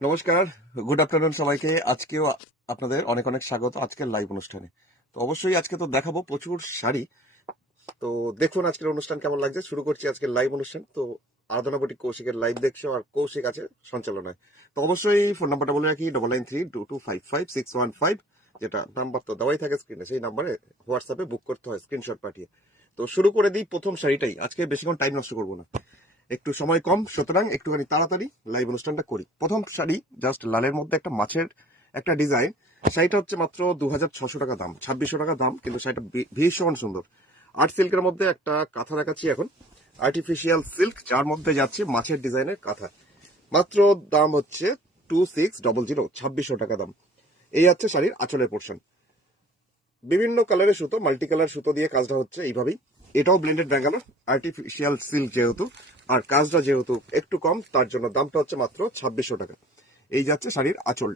নমস্কার, good afternoon সবাইকে। আজকেও আপনাদের অনেক অনেক স্বাগত আজকের লাইভ অনুষ্ঠানে। তো অবশ্যই আজকে তো দেখাবো প্রচুর শাড়ি। তো দেখুন আজকের অনুষ্ঠান কেমন লাগছে। শুরু করছি আজকের লাইভ অনুষ্ঠান। তো আরাধনা বুটিক কৌশিকের লাইভ দেখছো, আর কৌশিক আছে সঞ্চালনায়। তো অবশ্যই ফোন নাম্বারটা বলে রাখি 9932255615, যেটা নাম্বার তো দেওয়াই থাকে স্ক্রিনে, সেই নাম্বারে হোয়াটসঅ্যাপে বুক করতে হয় স্ক্রিনশট পাঠিয়ে। তো শুরু করে দিই প্রথম শাড়িটাই। আজকে বেশিক্ষণ টাইম নষ্ট করবো না, একটু সময় কম, সুতরাং একটুখানি তাড়াতাড়ি লাইভ অনুষ্ঠানটা করি। প্রথম শাড়ি জাস্ট লালের মধ্যে একটা মাছের একটা ডিজাইন। শাড়িটা হচ্ছে মাত্র 2600 টাকা দাম, 2600 টাকা দাম, কিন্তু শাড়িটা ভীষণ সুন্দর। আর্ট সিল্কের মধ্যে একটা কাঁথা দেখাচ্ছি এখন, আর্টিফিশিয়াল সিল্ক, যার মধ্যে যাচ্ছে মাছের ডিজাইনের কাঁথা। মাত্র দাম হচ্ছে 2600, 2600 টাকা দাম। এই হচ্ছে শাড়ির আঁচলের পোর্শন। বিভিন্ন কালারের সুতো, মাল্টি কালার সুতো দিয়ে কাজটা হচ্ছে এইভাবেই। এটাও ব্লেন্ডেড ব্যাঙ্গালোর, আর্টিফিশিয়াল সিল্ক যেহেতু, আর কাজটা যেহেতু একটু কম, তার জন্য দামটা হচ্ছে মাত্র 2600 টাকা। এই যাচ্ছে শাড়ির আঁচল,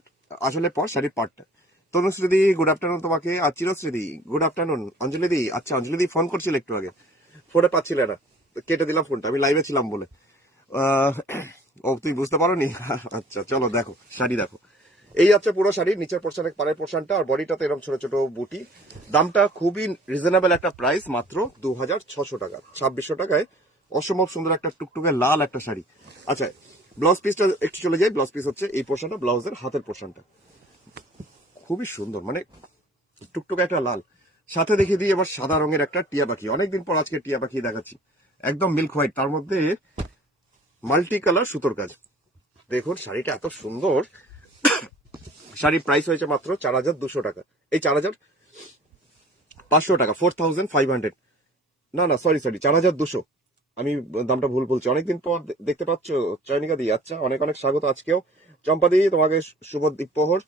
আঁচলের পর শাড়ির পাটটা। তনুশ্রীদি গুড আফটারনুন তোমাকে, আর চিরশ্রীদি গুড আফটারনুন। অঞ্জলিদি, আচ্ছা অঞ্জলিদি ফোন করছিল একটু আগে, ফোনে পাচ্ছিলে না, কেটে দিলাম ফোনটা, আমি লাইভে ছিলাম বলে। আহ, ও তুই বুঝতে পারো নি? আচ্ছা চলো দেখো শাড়ি দেখো। এই হচ্ছে পুরো শাড়ির নিচের পোর্শনে, পাড়ের পোর্শনটা, আর বডিটাতে এরকম ছোট ছোট বুটি। দামটা খুবই রিজনেবল একটা প্রাইস, মাত্র 2600 টাকা। 2600 টাকায় অসম্ভব সুন্দর একটা টুকটুকে লাল একটা শাড়ি। আচ্ছা, ব্লাউজ পিসটা একটু চলে যাই। ব্লাউজ পিস হচ্ছে এই পোর্শনটা, ব্লাউজের হাতের পোর্শনটা খুবই সুন্দর, মানে টুকটুকে একটা লাল। সাথে দেখিয়ে দিই এবার সাদা রঙের একটা টিয়া পাখি। অনেকদিন পর আজকে টিয়া পাখি দেখাচ্ছি, একদম মিল্ক হোয়াইট, তার মধ্যে মাল্টি কালার সুতোর কাজ। দেখুন শাড়িটা এত সুন্দর। শাড়ির প্রাইস হয়েছে মাত্র 4200 টাকা। এই 4500 টাকা, 4500। না না, সরি 4200। আমি দামটা ভুল বলছি। অনেকদিন পর দেখতে পাচ্ছ চয়নিকা দি, আচ্ছা অনেক অনেক স্বাগত আজকেও। চম্পা দি তোমাকে শুভ দ্বীপ্রহর।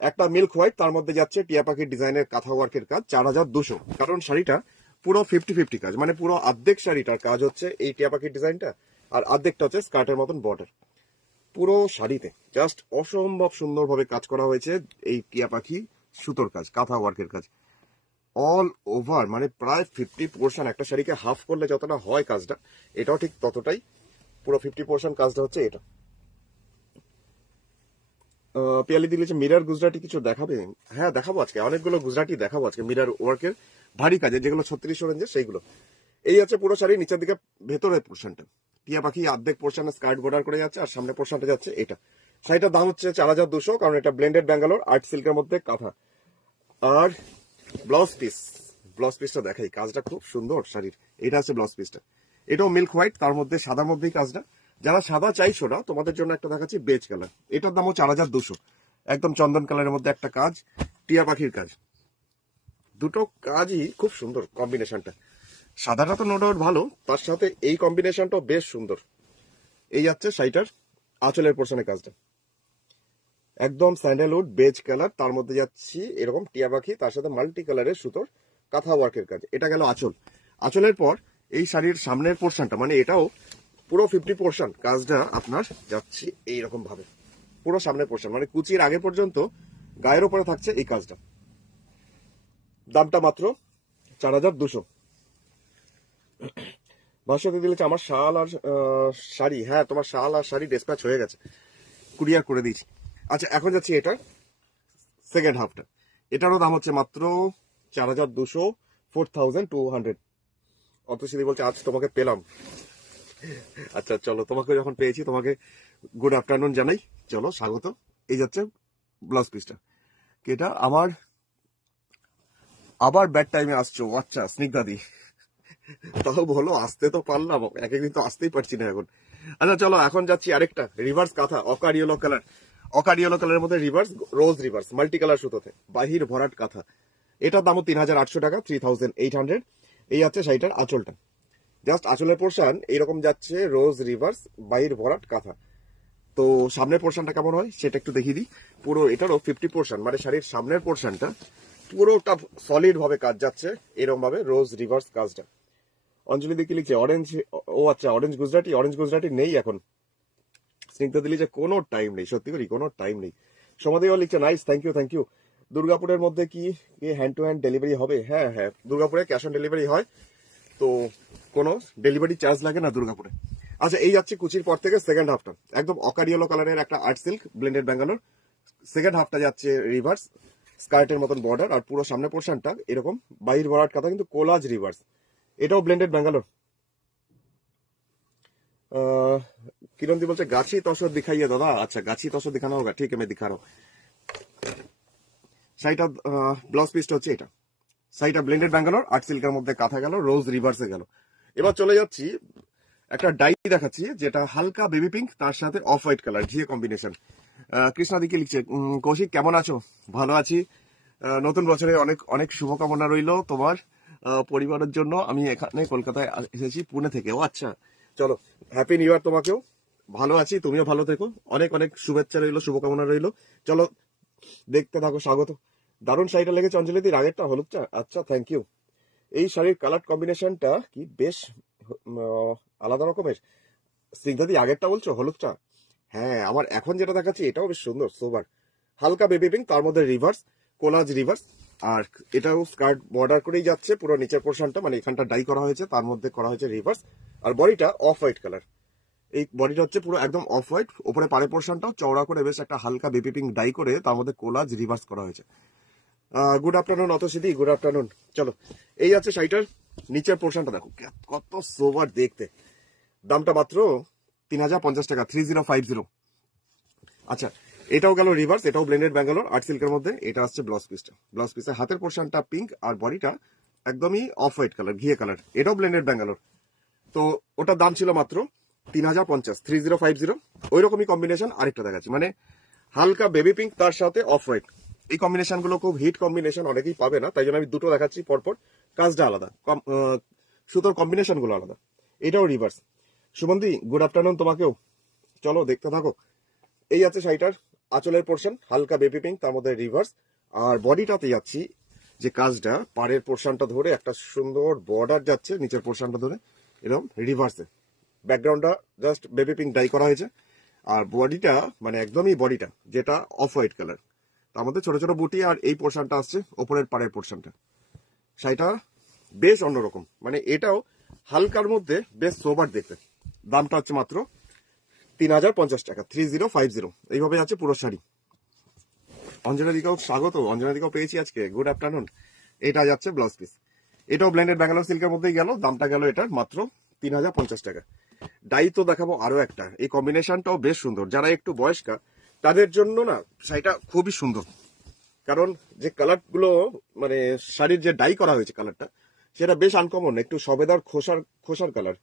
একটা মিল্ক হোয়াইট, তার মধ্যে যাচ্ছে টিয়া পাখির ডিজাইনের কাঁথা ওয়ার্কের কাজ, 4200। কারণ শাড়িটা পুরো 50-50 কাজ, মানে পুরো অর্ধেক শাড়িটার কাজ হচ্ছে এই টিয়া পাখির ডিজাইনটা, আর অর্ধেকটা হচ্ছে স্কার্টের মতন বর্ডার। পুরো শাড়িতে জাস্ট অসম্ভব সুন্দরভাবে কাজ করা হয়েছে এই টিয়া পাখি সুতোর কাজ, কাঁথা ওয়ার্কের কাজ অল ওভার, মানে প্রায় 50%। একটা শাড়িকে হাফ করলে যতটা হয় কাজটা, এটাও ঠিক ততটাই। পুরো 50% কাজটা হচ্ছে এটা। পিয়ালি দিলে যে মিরার গুজরাটি কিছু দেখাবে? হ্যাঁ দেখাবো, আজকে অনেকগুলো গুজরাটি দেখাবো আজকে, মিরার ওয়ার্কের ভারী কাজে, যেগুলো 36 রেঞ্জের সেইগুলো। এই হচ্ছে পুরো শাড়ি নিচের দিকে ভেতরের পোর্শনটা। টিয়া পাখি অর্ধেক পোর্শনে স্কার্ট বর্ডার করে যাচ্ছে, আর সামনে পোর্শনটা যাচ্ছে এটা। শাড়িটার দাম হচ্ছে 4200, কারণ এটা ব্লেন্ডেড ব্যাঙ্গালোর আর্ট সিল্কের মধ্যে কাঁথা। আর ব্লাউজ পিস, ব্লাউজ পিসটা দেখাই, কাজটা খুব সুন্দর শাড়ির। এটা হচ্ছে ব্লাউজ পিসটা, এটাও মিল্ক হোয়াইট, তার মধ্যে সাদার মধ্যেই কাজটা। যারা সাদা চাইছো না, তোমাদের জন্য একটা দেখাচ্ছি বেজ কালার। এটার দামও 4200, একদম চন্দন কালারের মধ্যে একটা কাজ, টিয়া পাখির কাজ। দুটো কাজই খুব সুন্দর কম্বিনেশনটা। সাদাটা তো নো ডাউট ভালো, তার সাথে এই কম্বিনেশনটাও বেশ সুন্দর। এই যাচ্ছে শাড়িটার আঁচলের পোর্শনের কাজটা, একদম স্যান্ডেলউড বেজ কালার, তার মধ্যে যাচ্ছি এরকম টিয়া পাখি, তার সাথে মাল্টি কালারের সুতোর কাঁথা ওয়ার্কের কাজ। এটা গেল আঁচল। আঁচলের পর এই শাড়ির সামনের পোর্শনটা, মানে এটাও পুরো 50% কাজটা আপনার যাচ্ছে এইরকম ভাবে। পুরো সামনের পোর্শন, মানে কুচির আগে পর্যন্ত গায়ের উপরে থাকছে এই কাজটা। দামটা মাত্র 4200। ভাস্বতী দিলে আমার শাল আর শাড়ি, হ্যাঁ তোমার শাল আর শাড়ি ডিসপ্যাচ হয়ে গেছে, কুরিয়ার করে দিয়েছি। আচ্ছা এখন যাচ্ছি এটার সেকেন্ড হাফটা। এটারও দাম হচ্ছে মাত্র 4200, 4200। অতসিদি বলছে আজ তোমাকে পেলাম। আচ্ছা চলো, তোমাকে যখন পেয়েছি তোমাকে গুড আফটারনুন জানাই, চলো স্বাগত। এই যাচ্ছে ব্লাউজ পিসটা। এটা আমার আবার ব্যাড টাইমে আসছো, আচ্ছা স্নিগ্ধাদি, তাও বলো, আসতে তো পারলাম, এক একদিন তো আসতেই পারছি না এখন। আচ্ছা চলো এখন যাচ্ছি আরেকটা রিভার্স কাঁথা, অকার ইয়েলো কালার। অকার ইয়েলো কালারের মধ্যে রিভার্স, রোজ রিভার্স মাল্টি কালার সুতোতে বাহির ভরাট কাঁথা। এটার দামও 3800 টাকা, 3800। এই আছে শাড়িটার আঁচলটা, জাস্ট আঁচলের পোর্শন এইরকম যাচ্ছে রোজ রিভার্স বাহির ভরাট কাঁথা। তো সামনের পোর্শনটা কেমন হয় সেটা একটু দেখিয়ে দিই। পুরো এটারও 50%, মানে শাড়ির সামনের পোর্শনটা পুরোটা সলিড ভাবে কাজ যাচ্ছে এরকম ভাবে রোজ রিভার্স কাজটা। অঞ্জলি দিকে লিখছে অরেঞ্জ, ও আচ্ছা অরেঞ্জ গুজরাটি, অরেঞ্জ গুজরাটি নেই এখন। স্নিগ্ধা দিলি যে কোনো টাইম নেই, সত্যি করি কোনো টাইম নেই। সমাধিও লিখছে nice, thank you thank you. দুর্গাপুরের মধ্যে কি হ্যান্ড টু হ্যান্ড ডেলিভারি হবে? হ্যাঁ হ্যাঁ, দুর্গাপুরে ক্যাশ অন ডেলিভারি হয়, তো কোনো ডেলিভারি চার্জ লাগে না দুর্গাপুরে। আচ্ছা, এই যাচ্ছে কুচির পর থেকে সেকেন্ড হাফটা একদম অকার ইয়েলো কালারের একটা art silk blended Bangalore. Second হাফটা যাচ্ছে রিভার্স স্কার্টের মতন বর্ডার, আর পুরো সামনে পোর্শনটা এরকম বাইর ভরাট কাঁথা কিন্তু কোলাজ রিভার্স। এটাও ব্লেন্ডেড ব্যাঙ্গালোর। किरणदी बोलते गाछी तसर दिखाइए दादा। अच्छा, गाछी तसर दिखाना होगा, ठीक है मैं दिखा रहा हूँ। শাড়িটা ব্লাউজ পিসটা হচ্ছে এটা। শাড়িটা ব্লেন্ডেড ব্যাঙ্গালোর আর্ট সিল্কের মধ্যে কাঁথা গেল, রোজ রিভার্সে গেল। এবার চলে যাচ্ছি একটা ডাই দেখাচ্ছি যেটা হালকা বেবি পিঙ্ক, তার সাথে অফ হোয়াইট কালার ঘিয়ে কম্বিনেশন। কৃষ্ণাদিকে লিখছে, কৌশিক কেমন আছো? ভালো আছি। নতুন বছরে অনেক অনেক শুভকামনা রইল তোমার পরিবারের জন্য। আমি এখানে কলকাতায় এসেছি পুনে থেকে। ও আচ্ছা, চলো হ্যাপি নিউ ইয়ার তোমাকেও। ভালো আছি, তুমিও ভালো থেকো। অনেক অনেক শুভেচ্ছা রইলো, শুভকামনা রইলো। চলো দেখতে থাকো। স্বাগত। দারুণ শাড়িটা লেগেছে অঞ্জলিদির, আগেরটা হলুদটা। আচ্ছা, থ্যাংক ইউ। এই শাড়ির কালার কম্বিনেশনটা কি বেশ আলাদা রকমের। স্নিগ্ধাদি আগেরটা বলছো হলুদটা? হ্যাঁ, আমার এখন যেটা দেখাচ্ছি এটাও বেশ সুন্দর, সোবার হালকা বেবি পিঙ্ক, তার মধ্যে রিভার্স কোলাজ রিভার্স। আর এটাও স্কার্ট বর্ডার করেই যাচ্ছে পুরো নিচের পোর্শনটা, মানে এখানটা ডাই করা হয়েছে, তার মধ্যে করা হয়েছে রিভার্স। আর বডিটা অফ হোয়াইট কালার। এই বডিটা হচ্ছে পুরো একদম অফ হোয়াইট, উপরে পাড়ে পোর্শনটাও চওড়া করে বেশ একটা হালকা বেবি পিঙ্ক ডাই করে তার মধ্যে কোলাজ রিভার্স করা হয়েছে। গুড আফটারনুন অতসিদি, গুড আফটারনুন। চলো, এই আছে শাড়িটার নিচের পোর্শনটা দেখো কত সোবার দেখতে। দামটা মাত্র 3050 টাকা, 3050। আচ্ছা, এটাও গেল রিভার্স, এটাও ব্লেন্ডেড ব্যাঙ্গালোর আর্ট সিল্কের মধ্যে। এটা আসছে ব্লাউজ পিসটা। ব্লাউজ পিসের হাতের পোর্শনটা পিঙ্ক আর বডিটা একদমই অফ হোয়াইট কালার, ঘিয়ে কালার। এটাও ব্লেন্ডেড ব্যাঙ্গালোর। তো ওটার দাম ছিল মাত্র 3050, 3050। ওই রকমই কম্বিনেশন আরেকটা দেখাচ্ছি, মানে হালকা বেবি পিঙ্ক তার সাথে অফ হোয়াইট। এই কম্বিনেশন গুলো খুব হিট কম্বিনেশন, অনেকেই পাবে না, তাই জন্য আমি দুটো দেখাচ্ছি পরপর। কাজটা আলাদা, সুতোর কম্বিনেশন গুলো আলাদা। এটাও রিভার্স। সুমন্দি, গুড আফটারনুন তোমাকেও। চলো দেখতে থাকো। এই আছে শাড়িটার আঁচলের পোর্শন, হালকা বেবি পিঙ্ক, তার মধ্যে রিভার্স। আর বডিটাতে যাচ্ছি যে কাজটা পাড়ের পোর্শনটা ধরে একটা সুন্দর বর্ডার যাচ্ছে নিচের পোর্শনটা ধরে এরকম রিভার্সে। ব্যাকগ্রাউন্ডটা জাস্ট বেবি পিঙ্ক ডাই করা হয়েছে। আর বডিটা মানে একদমই বডিটা যেটা অফ হোয়াইট কালার, তার মধ্যে ছোট ছোট বুটি। আর এই পোর্শনটা আসছে ওপরের পাড়ের পোর্শনটা। শাড়িটা বেশ অন্যরকম, মানে এটাও হালকার মধ্যে বেশ সোবার দেখতে। দামটা হচ্ছে মাত্র 3050 টাকা, 3050। এইভাবে আছে পুরো শাড়ি। অঞ্জনা দিকেও স্বাগত, অঞ্জনা দিকেও পেয়েছি আজকে, গুড আফটারনুন। এটা যাচ্ছে ব্লাউজ পিস। এটাও ব্লেন্ডেড ব্যাঙ্গালোর সিল্কের মধ্যেই গেল, দামটা গেল এটার মাত্র 3050 টাকা। ডাই তো দেখাবো আরো একটা, এই কম্বিনেশনটাও বেশ সুন্দর। যারা একটু বয়স্কা তাদের জন্য না শাড়িটা খুবই সুন্দর, কারণ যে কালার গুলো মানে শাড়ির যে ডাই করা হয়েছে কালারটা সেটা বেশ আনকমন, একটু সবেদার খোসার খোসার কালার।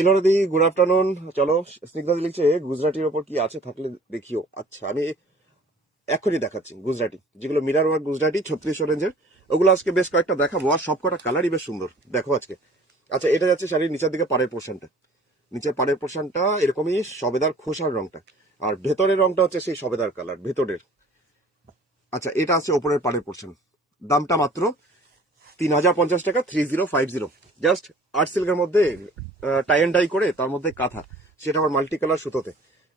ইলোরাদি, good afternoon. চলো, স্নিগ্ধাদি লিখছে গুজরাটির ওপর কি আছে থাকলে দেখিও। আচ্ছা, আমি এখনই দেখাচ্ছি গুজরাটি, যেগুলো মিরার ওয়ার্ক গুজরাটি 36 রেঞ্জের, ওগুলো আজকে বেশ কয়েকটা দেখাবো। আর সবকটা কালারই বেশ সুন্দর, দেখো আজকে। আচ্ছা, এটা যাচ্ছে শাড়ির নিচের দিকে পাড়ের পোর্শনটা। নিচের পাড়ের পোর্শনটা এরকমই সবেদার খোসার রংটা, আর ভেতরের রংটা হচ্ছে সেই সবেদার কালার ভেতরের। আচ্ছা, এটা আছে ওপরের পাড়ের পোর্শন। দামটা মাত্র 3050 টাকা, 3050। জাস্ট আর্ট সিল্কের মধ্যে টাই অ্যান্ড ডাই করে তার মধ্যে কাঁথা, সেটা আবার মাল্টি কালার সুতোতে,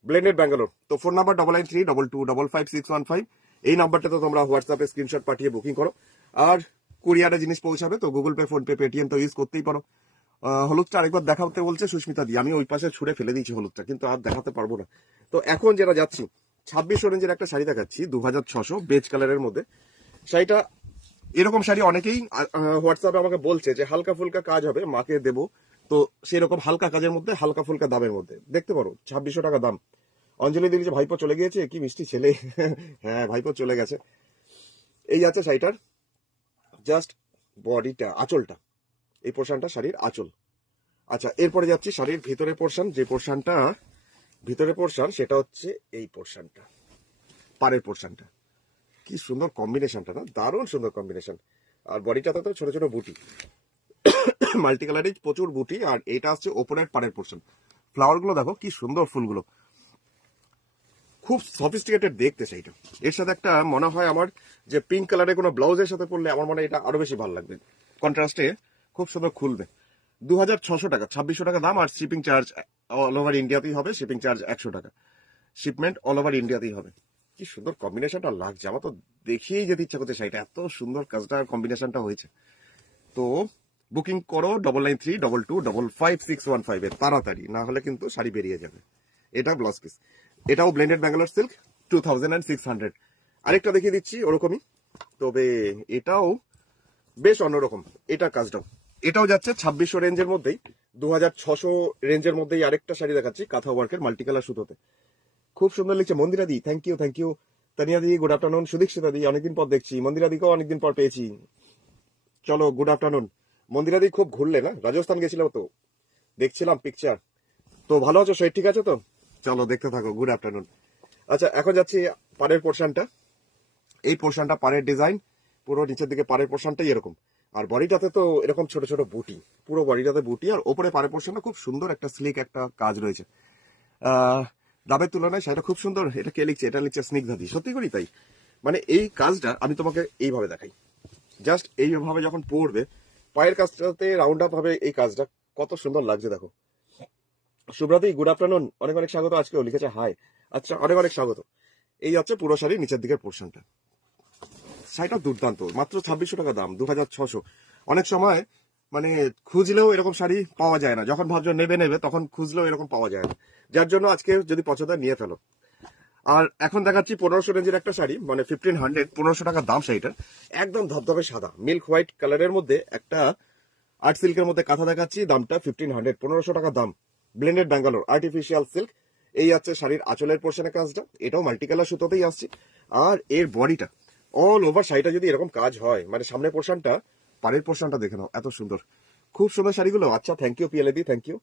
ব্লেন্ডেড ব্যাঙ্গালোর। তো ফোন নাম্বার 9932225615। এই নাম্বারটাতে তোমরা হোয়াটসঅ্যাপে স্ক্রিনশট পাঠিয়ে বুকিং করো। আর কুরিয়ারে জিনিস পৌঁছাবে তো Google pay, phone pay, Paytm তো ইউজ করতেই পারো। হলুদটা আরেকবার দেখাতে বলছে সুস্মিতা দি, আমি ওই পাশে ছুড়ে ফেলে দিয়েছি হলুদটা, কিন্তু আর দেখাতে পারবো না। তো এখন যেটা যাচ্ছি 26 রেঞ্জের একটা শাড়ি দেখাচ্ছি, 2600 বেজ কালারের মধ্যে। শাড়িটা এরকম শাড়ি অনেকেই হোয়াটসঅ্যাপে আমাকে বলছে যে হালকা ফুলকা কাজ হবে, মাকে দেবো। তো সেরকম হালকা কাজের মধ্যে হালকা ফুলকা দামের মধ্যে দেখতে পারো, 2600 টাকা দাম। অঞ্জলি দিদি, ভাইপো চলে গিয়েছে, কি মিষ্টি ছেলে। হ্যাঁ, ভাইপো চলে গেছে। এই আছে শাড়িটার জাস্ট বডিটা, আঁচলটা, এই পোর্শনটা শাড়ির আঁচল। আচ্ছা, এরপরে যাচ্ছি শাড়ির ভিতরের পোর্শন। যে পোর্শনটা ভিতরের পোর্শন সেটা হচ্ছে এই পোর্শনটা, পাড়ের পোর্শনটা। কি সুন্দর কম্বিনেশনটা না, দারুণ সুন্দর কম্বিনেশন। আর বডিটাতে তো ছোট ছোট বুটি, মাল্টি কালারের প্রচুর বুটি। আর এটা হচ্ছে ওপরের পাড়ের পোর্শন। ফ্লাওয়ার গুলো দেখো কি সুন্দর, ফুলগুলো খুব সফিস্টিকেটেড দেখতে সেইটা। এর সাথে একটা মনে হয় আমার যে পিঙ্ক কালারের কোনো ব্লাউজের সাথে পরলে আমার মনে হয় এটা আরো বেশি ভালো লাগবে, কন্ট্রাস্টে খুব সুন্দর খুলবে। 2600 টাকা, 2600 টাকা দাম। আর শিপিং চার্জ অল ওভার ইন্ডিয়াতেই হবে, শিপিং চার্জ 100 টাকা। শিপমেন্ট অল ওভার ইন্ডিয়াতেই হবে। কি সুন্দর কম্বিনেশনটা লাগছে, আমার তো দেখিয়েই যেতে ইচ্ছা করছে শাড়িটা, এত সুন্দর কাজটা কম্বিনেশনটা হয়েছে। তো বুকিং করো 9932225565 এর তাড়াতাড়ি, না হলে কিন্তু শাড়ি বেরিয়ে যাবে। এটা ব্লাউজ পিস, এটাও ব্লেন্ডেড ব্যাঙ্গালোর সিল্ক 2600। আরেকটা দেখিয়ে দিচ্ছি ওরকমই, তবে এটাও বেশ অন্যরকম। এটা কাজটাও, এটাও যাচ্ছে 2600 রেঞ্জের মধ্যেই, 2600 রেঞ্জের মধ্যেই। আরেকটা শাড়ি দেখাচ্ছি কাঁথা ওয়ার্কের মাল্টি কালার সুতোতে, খুব সুন্দর লিখছে। Mandira di thank you, thank you. Tania di good afternoon. Sudikshita di অনেকদিন পর দেখছি, মন্দিরা দিকেও অনেকদিন পর পেয়েছি। চলো গুড আফটারনুন। মন্দিরা দি খুব ঘুরলে না, রাজস্থান গেছিল তো, দেখছিলাম পিকচার। তো ভালো আছো, শরীর ঠিক আছে তো? চলো দেখতে থাকো, গুড আফটারনুন। আচ্ছা এখন যাচ্ছি পাড়ের পোর্শনটা। এই পোর্শনটা পাড়ের ডিজাইন, পুরো নিচের দিকে পাড়ের পোর্শনটাই এরকম, আর বডিটাতে তো এরকম ছোট ছোট বুটি, পুরো বডিটাতে বুটি, আর ওপরে পাড়ের পোর্শনটা খুব সুন্দর একটা স্লিক একটা কাজ রয়েছে। দামের তুলনায় সেটা খুব সুন্দর। এটা কে লিখছে? এটা লিখছে স্নিগ্ধাদি। সত্যি করি তাই, মানে এই কাজটা আমি তোমাকে এইভাবে দেখাই, জাস্ট এইভাবে যখন পড়বে পায়ের কাজটাতে রাউন্ড আপ হবে, এই কাজটা কত সুন্দর লাগছে দেখো। সুব্রতি গুড আফটারনুন, অনেক অনেক স্বাগত। আজকেও লিখেছে হাই। আচ্ছা অনেক অনেক স্বাগত। এই হচ্ছে পুরো শাড়ি নিচের দিকের পোর্শনটা। শাড়িটা দুর্দান্ত, মাত্র 2600 টাকা দাম, 2600। অনেক সময় মানে খুঁজলেও এরকম শাড়ি পাওয়া যায় না, যখন ভাবছো নেবে নেবে তখন খুঁজলেও এরকম পাওয়া যায় না, যার জন্য আজকে যদি পছন্দ হয় নিয়ে ফেলো। আর এখন দেখাচ্ছি 1500 রেঞ্জের একটা শাড়ি, মানে 1500, 1500 টাকা দাম শাড়িটার। একদম ধবধবে সাদা মিল্ক হোয়াইট কালারের মধ্যে একটা আর্ট সিল্কের মধ্যে কাঁথা দেখাচ্ছি, দামটা 1500, 1500 টাকা দাম। Blended Bangalore artificial silk. এই আছে শাড়ির আঁচলের পোর্শনের কাজটা, এটাও মাল্টি কালার সুতোতেই আসছে। আর এর বডিটা অল ওভার শাড়িটা যদি এরকম কাজ হয়, মানে সামনের পোর্শনটা, পাড়ের পোর্শনটা দেখে নাও, এত সুন্দর, খুব সুন্দর শাড়িগুলো। আচ্ছা থ্যাংক ইউ পিএলএদি, থ্যাংক ইউ।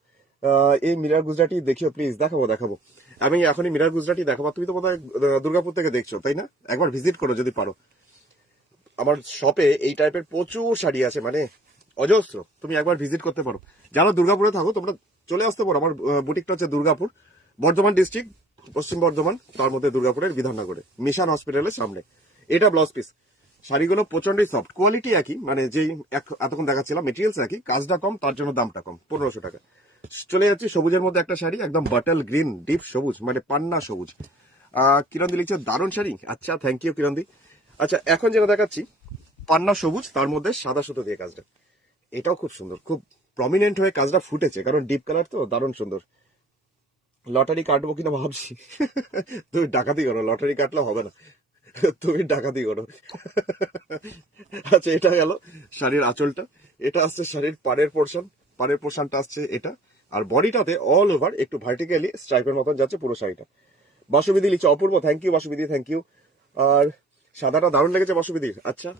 এই মিরার গুজরাটি দেখিও প্লিজ, দেখাবো দেখাবো। আমি এখনই মিরার গুজরাটি দেখাবো। তুমি তো বোধহয় দুর্গাপুর থেকে দেখছো তাই না? একবার ভিজিট করো যদি পারো। আমার শপে এই টাইপের প্রচুর শাড়ি আছে, মানে অজস্র। তুমি একবার ভিজিট করতে পারো। যারা দুর্গাপুরে থাকো তোমরা চলে আসতে পারো। আমার বুটিকটা হচ্ছে দুর্গাপুর, বর্ধমান ডিস্ট্রিক্ট, পশ্চিম বর্ধমান, তার মধ্যে দুর্গাপুরের বিধাননগরে মিশন হসপিটালের সামনে। এটা ব্লাউজ পিস। শাড়িগুলো প্রচন্ডই সফট, কোয়ালিটি একই, মানে যেই এতক্ষণ দেখাচ্ছিলাম মেটেরিয়ালস একই, কাজটা কম, তার জন্য দামটা কম, 1500 টাকা। চলে যাচ্ছি সবুজের মধ্যে একটা শাড়ি, একদম বাটল গ্রিন ডিপ সবুজ, মানে পান্না সবুজ। কিরণদি লিখছে দারুণ শাড়ি। আচ্ছা থ্যাংক ইউ কিরণদি। আচ্ছা এখন যেটা দেখাচ্ছি পান্না সবুজ, তার মধ্যে সাদা সুতো দিয়ে কাজটা, এটাও খুব সুন্দর, খুব প্রমিনেন্ট হয়ে কাজটা ফুটেছে, কারণ ডিপ কালার তো, দারুণ সুন্দর। লটারি কাটবো কিনা ভাবছি। তুমি ডাকাতি করো, লটারি কাটলে হবে না, তুমি ডাকাতি করো। আচ্ছা এটা গেল শাড়ির আঁচলটা। এটা আসছে শাড়ির পাড়ের পোর্শন, পাড়ের পোর্শনটা আসছে এটা, আর বডিটাতে অল ওভার একটু ভার্টিক্যালি স্ট্রাইপের মতন যাচ্ছে পুরো শাড়িটা। বাসুবিধি লিখছে অপূর্ব, থ্যাংক ইউ বাসুবিধি, থ্যাংক ইউ। আর সাদাটা দারুণ লেগেছে বাসুবিধির। আচ্ছা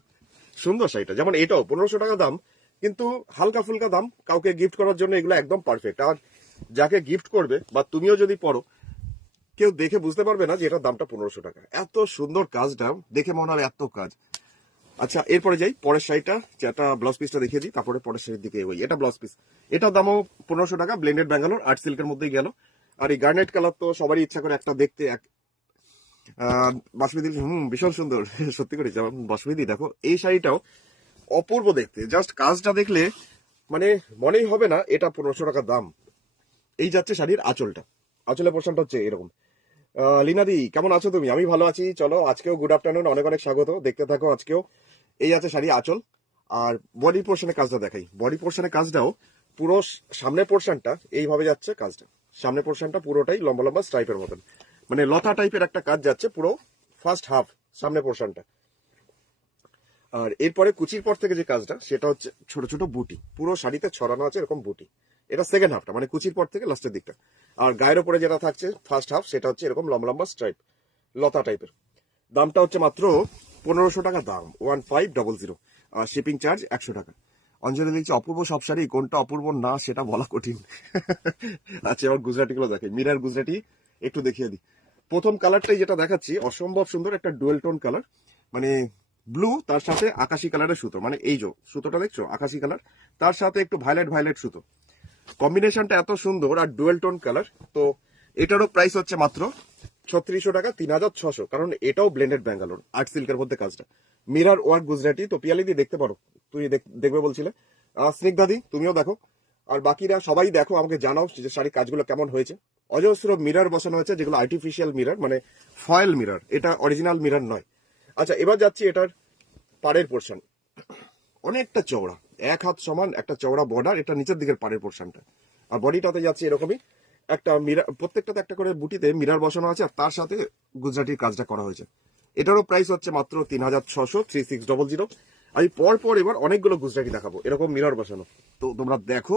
সুন্দর শাড়িটা, যেমন এটাও 1500 টাকা দাম, কিন্তু হালকা ফুলকা দাম, কাউকে গিফট করার জন্য এগুলো একদম পারফেক্ট। আর যাকে গিফট করবে বা তুমিও যদি পড়ো, কেউ দেখে বুঝতে পারবে না যে এটার দামটা 1500 টাকা। এত সুন্দর কাজটা দেখে মনে হয় এত কাজ। আচ্ছা এরপরে যাই পরের শাড়িটা, যেটা ব্লাউজ পিসটা দেখিয়ে দিই, তারপরে পরের শাড়ির দিকে এগোই। এটা ব্লাউজ পিস, এটার দামও 1500 টাকা, ব্লেন্ডেড ব্যাঙ্গালোর আর্ট সিল্কের মধ্যেই গেল। আর এই গার্নেট কালার তো সবারই ইচ্ছা করে একটা দেখতে। বাসবিদি ভীষণ সুন্দর। সত্যি করে যেমন বাসবিদি, দেখো এই শাড়িটাও অপূর্ব দেখতে, জাস্ট কাজটা দেখলে মানে মনেই হবে না এটা 1500 টাকা দাম। এই যাচ্ছে শাড়ির আঁচলটা, আঁচলের পোর্শনটা হচ্ছে এরকম। লিনাদি কেমন আছো তুমি? আমি ভালো আছি। চলো আজকেও গুড আফটারনুন, অনেক অনেক স্বাগত, দেখতে থাকো আজকেও। এই আছে শাড়ি আঁচল। আর বডি পোর্শনের কাজটা দেখাই, বডি পোর্শনের কাজটাও পুরো সামনের পোর্শনটা এইভাবে যাচ্ছে কাজটা, সামনের পোর্শনটা পুরোটাই লম্বা লম্বা স্ট্রাইপের মতন, মানে লতা টাইপের একটা কাজ যাচ্ছে পুরো ফার্স্ট হাফ সামনের পোর্শনটা। আর এরপরে কুচির পর থেকে যে কাজটা, সেটা হচ্ছে ছোট ছোট বুটি, পুরো শাড়িতে ছড়ানো আছে এরকম বুটি। এটা সেকেন্ড হাফটা, মানে কুচির পর থেকে লাস্টের দিকটা। আর গায়ের উপরে যেটা থাকছে ফার্স্ট হাফ, সেটা হচ্ছে এরকম লম্বা লম্বা স্ট্রাইপ লতা টাইপের। দামটা হচ্ছে মাত্র 1500 টাকা দাম, 1500। আর শিপিং চার্জ 100 টাকা। অঞ্জলি লিখছে অপূর্ব সব শাড়ি, কোনটা অপূর্ব না সেটা বলা কঠিন। আচ্ছা এবার গুজরাটি গুলো দেখে, মিরার গুজরাটি একটু দেখিয়ে দিই। প্রথম কালারটাই যেটা দেখাচ্ছি অসম্ভব সুন্দর, একটা ডুয়েল টোন কালার, মানে ব্লু তার সাথে আকাশি কালারের সুতো, মানে এই যে সুতোটা দেখছো আকাশি কালার, তার সাথে একটু ভায়োলেট ভায়োলেট সুতো, কম্বিনেশনটা এত সুন্দর, আর ডুয়েল টোন কালার। তো এটারও প্রাইস হচ্ছে মাত্র 3600 টাকা, 3600, কারণ এটাও ব্লেন্ডেড ব্যাঙ্গালোর আর্ট সিল্কের মধ্যে কাজটা, মিরার ওয়ার্ক গুজরাটি। তো পিয়ালি দিয়ে দেখতে পারো, তুই দেখবে বলছিলে। স্নিগ্ধাদি তুমিও দেখো, আর বাকিরা সবাই দেখো, আমাকে জানাও যে শাড়ির কাজগুলো কেমন হয়েছে। অজস্র মিরার বসানো হয়েছে, যেগুলো আর্টিফিশিয়াল মিরার, মানে ফয়েল মিরার, এটা অরিজিনাল মিরার নয়। আচ্ছা এবার যাচ্ছি এটার পাড়ের পোর্শন, অনেকটা চওড়া, এক হাত সমান একটা চওড়া বর্ডার, এটা নিচের দিকের পাড়ের পোর্শনটা। আর বডিটাতে যাচ্ছে এরকমই একটা মিরার, প্রত্যেকটাতে একটা করে বুটিতে মিরার বসানো আছে, আর তার সাথে গুজরাটির কাজটা করা হয়েছে। এটারও প্রাইস হচ্ছে মাত্র 3600, 3600। আমি পর এবার অনেকগুলো গুজরাটি দেখাবো এরকম মিরার বসানো। তো তোমরা দেখো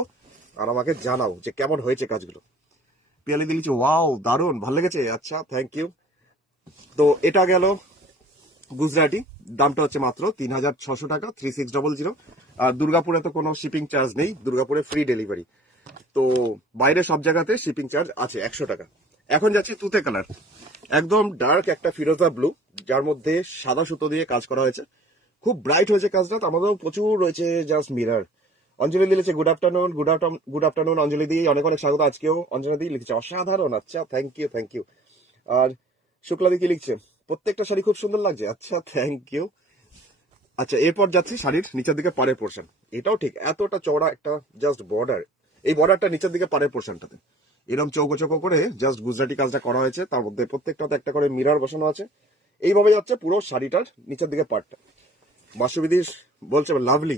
আর আমাকে জানাও যে কেমন হয়েছে কাজগুলো। পিয়ালি দিলিছে, ওয়াও দারুণ, ভালো লেগেছে, আচ্ছা থ্যাংক ইউ। তো এটা গেল গুজরাটি, দামটা হচ্ছে মাত্র 3600 টাকা, 3600। আর দুর্গাপুরে তো কোনো শিপিং চার্জ নেই, দুর্গাপুরে ফ্রি ডেলিভারি। তো বাইরে সব জায়গাতে শিপিং চার্জ আছে 100 টাকা। এখন যাচ্ছে তুতে কালার, একদম ডার্ক একটা ফিরোজা ব্লু, যার মধ্যে সাদা সুতো দিয়ে কাজ করা হয়েছে। খুব ব্রাইট হয়েছে কাজটা। আমাদের প্রচুর রয়েছে জাস্ট মিরার। অঞ্জলি দি লিখেছে গুড আফটারনুন, গুড আফটারনুন অঞ্জলি দি, অনেক অনেক স্বাগত। আজকেও অঞ্জলি দি লিখেছে অসাধারণ, আচ্ছা থ্যাংক ইউ। আর শুক্লাদি কি লিখছে, প্রত্যেকটা শাড়ি খুব সুন্দর লাগছে, আচ্ছা থ্যাংক ইউ। আচ্ছা এরপর যাচ্ছি শাড়ির নিচের দিকে পাড়ের পোর্শন। এটাও ঠিক এতটা চওড়া একটা জাস্ট বর্ডার, এই বর্ডারটা নিচের দিকে পাড়ের পোর্শনটাতে এরকম চৌকো চৌকো করে জাস্ট গুজরাটি কাজটা করা হয়েছে। তার মধ্যে প্রত্যেকটাতে একটা করে মিরর বসানো আছে। এইভাবে যাচ্ছে পুরো শাড়িটার নিচের দিকে পাড়টা। বাসুবিধি বলছে লাভলি,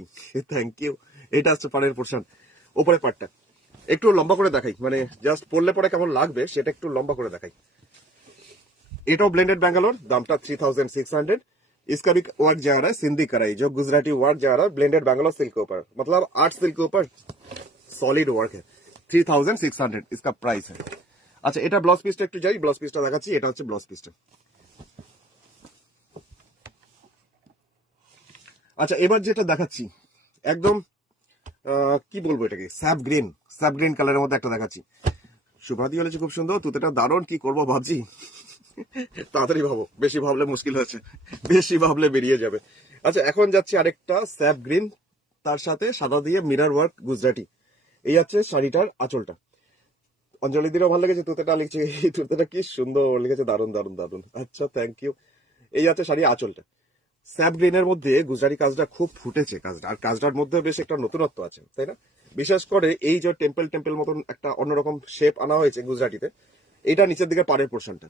থ্যাংক ইউ। এটা হচ্ছে পাড়ের পোর্শন, ওপরে পাড়টা একটু লম্বা করে দেখাই, মানে জাস্ট পরলে পরে কেমন লাগবে সেটা একটু লম্বা করে দেখাই। एटो ब्लेंडेड बैंगलोर, दामटा 3600। इसका भी वर्क जा रहा है सिंधी कढ़ाई, जो गुजराती वर्क जा रहा है ब्लेंडेड बैंगलोर सिल्क के ऊपर, मतलब आर्ट सिल्क के ऊपर सॉलिड वर्क है। 3600 इसका प्राइस है। আচ্ছা এটা ব্লাউজ পিসটা একটু যাই, ব্লাউজ পিসটা দেখাচ্ছি। এটা হচ্ছে ব্লাউজ পিসটা। আচ্ছা এবার যেটা দেখাচ্ছি একদম কি বলবো এটাকে, স্যাপ গ্রিন কালারের মধ্যে একটা দেখাচ্ছি। শুভাদি হলেছে খুব সুন্দর, তুতেটা দারুণ, কি করবো ভাবছি। তাড়াতাড়ি ভাবো, বেশি ভাবলে মুশকিল হচ্ছে, বেশি ভাবলে বেরিয়ে যাবে। আচ্ছা এখন যাচ্ছি আরেকটা স্যাপ গ্রিন, তার সাথে সাদা দিয়ে মিরর ওয়ার্ক গুজরাটি। এই হচ্ছে শাড়িটার আঁচলটা। অঞ্জলি দিরও ভালো লেগেছে, তুতেটা লিখছে, এই তুতেটা কি সুন্দর লিখেছে, দারুন দারুন দারুন, আচ্ছা থ্যাংক ইউ। এই হচ্ছে শাড়ি আঁচলটা। স্যাপ গ্রিনের মধ্যে গুজরাটি কাজটা খুব ফুটেছে কাজটা, আর কাজটার মধ্যে বেশ একটা নতুনত্ব আছে, তাই না? বিশেষ করে এই যে টেম্পল মতন একটা অন্যরকম শেপ আনা হয়েছে গুজরাটিতে, এটা নিচের দিকে পাড়ের পোর্শনটা।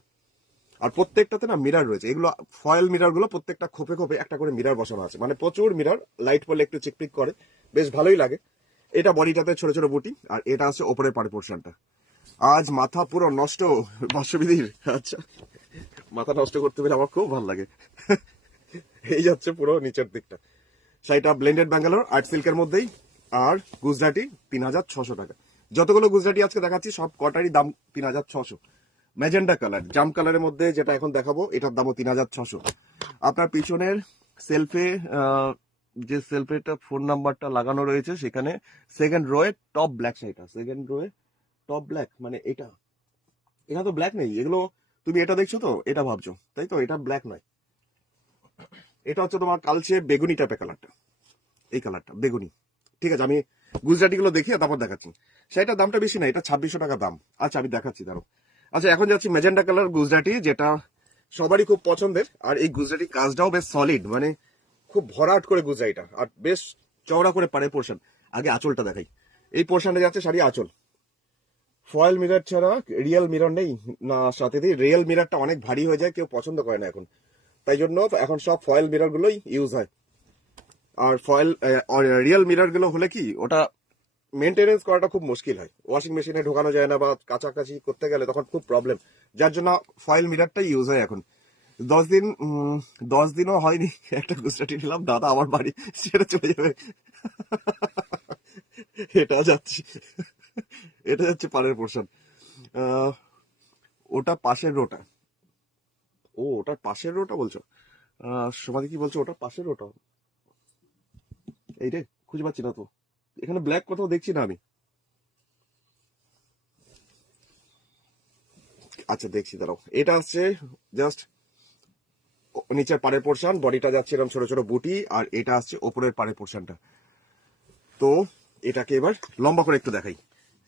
আর প্রত্যেকটাতে না মিরার রয়েছে, এগুলো ফয়েল মিরার গুলো, প্রত্যেকটা খোপে খোপে একটা করে মিরার বসানো আছে, মানে প্রচুর মিরার, লাইট পড়লে একটু চিকপিক করে, বেশ ভালোই লাগে। এটা বডিটাতে ছোট ছোট বুটি, আর এটা আছে ওপরের পাড়ের পোর্শনটা। আজ মাথা পুরো নষ্ট বাস্যবিধির, আচ্ছা মাথা নষ্ট করতে পেরে আমার খুব ভালো লাগে। এই যাচ্ছে পুরো নিচের দিকটা। শাড়িটা ব্লেন্ডেড ব্যাঙ্গালোর আর্ট সিল্কের মধ্যেই, আর গুজরাটি 3600 টাকা। যতগুলো গুজরাটি আজকে দেখাচ্ছি সব কটারই দাম 3600। ম্যাজেন্ডা কালার, জাম কালারের মধ্যে যেটা এখন দেখাবো, এটার দামও 3600। আপনার পিছনের সেলফে যে সেলফেটা ফোন নাম্বারটা লাগানো রয়েছে, সেখানে সেকেন্ড রোয়ে টপ ব্ল্যাক শাড়িটা, সেকেন্ড রোয়ে টপ ব্ল্যাক, মানে এটা, এখানে তো ব্ল্যাক নেই। এগুলো তুমি এটা দেখছো তো, এটা ভাবছো তাই তো, এটা ব্ল্যাক নয়, এটা হচ্ছে তোমার কালচে বেগুনি টাইপের কালারটা, এই কালারটা বেগুনি। ঠিক আছে, আমি গুজরাটি গুলো দেখি তারপর দেখাচ্ছি। সেটার দামটা বেশি না, এটা 2600 টাকা দাম। আচ্ছা আমি দেখাচ্ছি দাঁড়ো। আচ্ছা এখন যাচ্ছি ম্যাজেন্ডা কালার গুজরাটি, যেটা সবারই খুব পছন্দের। আর এই গুজরাটি কাজটাও বেশ সলিড, মানে খুব ভরাট করে গুজরাটিটা, আর বেশ চওড়া করে পাড়ে পোর্শন। আগে আঁচলটা দেখাই। এই পোর্শনে যাচ্ছে শাড়ি আঁচল। ফয়েল মিরর ছাড়া রিয়েল মিরর নেই না, সাথে দিয়ে রিয়েল মিররটা অনেক ভারী হয়ে যায়, কেউ পছন্দ করে না এখন, তাই জন্য এখন সব ফয়েল মিরর গুলোই ইউজ হয়। আর ফয়েল রিয়েল মিরর গুলো হলে কি, ওটা মেনটেনেন্স করাটা খুব মুশকিল হয়, ওয়াশিং মেশিনে ঢোকানো যায় না, বা কাছাকাছি করতে গেলে তখন খুব প্রবলেম, যার জন্য ফয়েল মিররটাই ইউজ হয় এখন। 10 দিনও হয়নি একটা গুজরাটি নিলাম, দাদা আমার বাড়ি ছেড়ে চলে যাবে। এটা যাচ্ছি, এটা যাচ্ছে পাড়ের পোর্শন। ওটা পাশের রোটা, ও ওটার পাশের রোটা বলছো? সমাধি কি বলছো, ওটা পাশের রোটা? এই রে খুঁজে পাচ্ছি না তো, এখানে ব্ল্যাক কোথাও দেখছি না আমি। আচ্ছা দেখছি দাঁড়াও, এটা হচ্ছে জাস্ট নিচের পাড়ের পোর্শন, বডিটা যাচ্ছে এরকম ছোট ছোট বুটি, আর এটা আসছে ওপরের পাড়ের পোর্শনটা। তো এটাকে এবার লম্বা করে একটু দেখাই।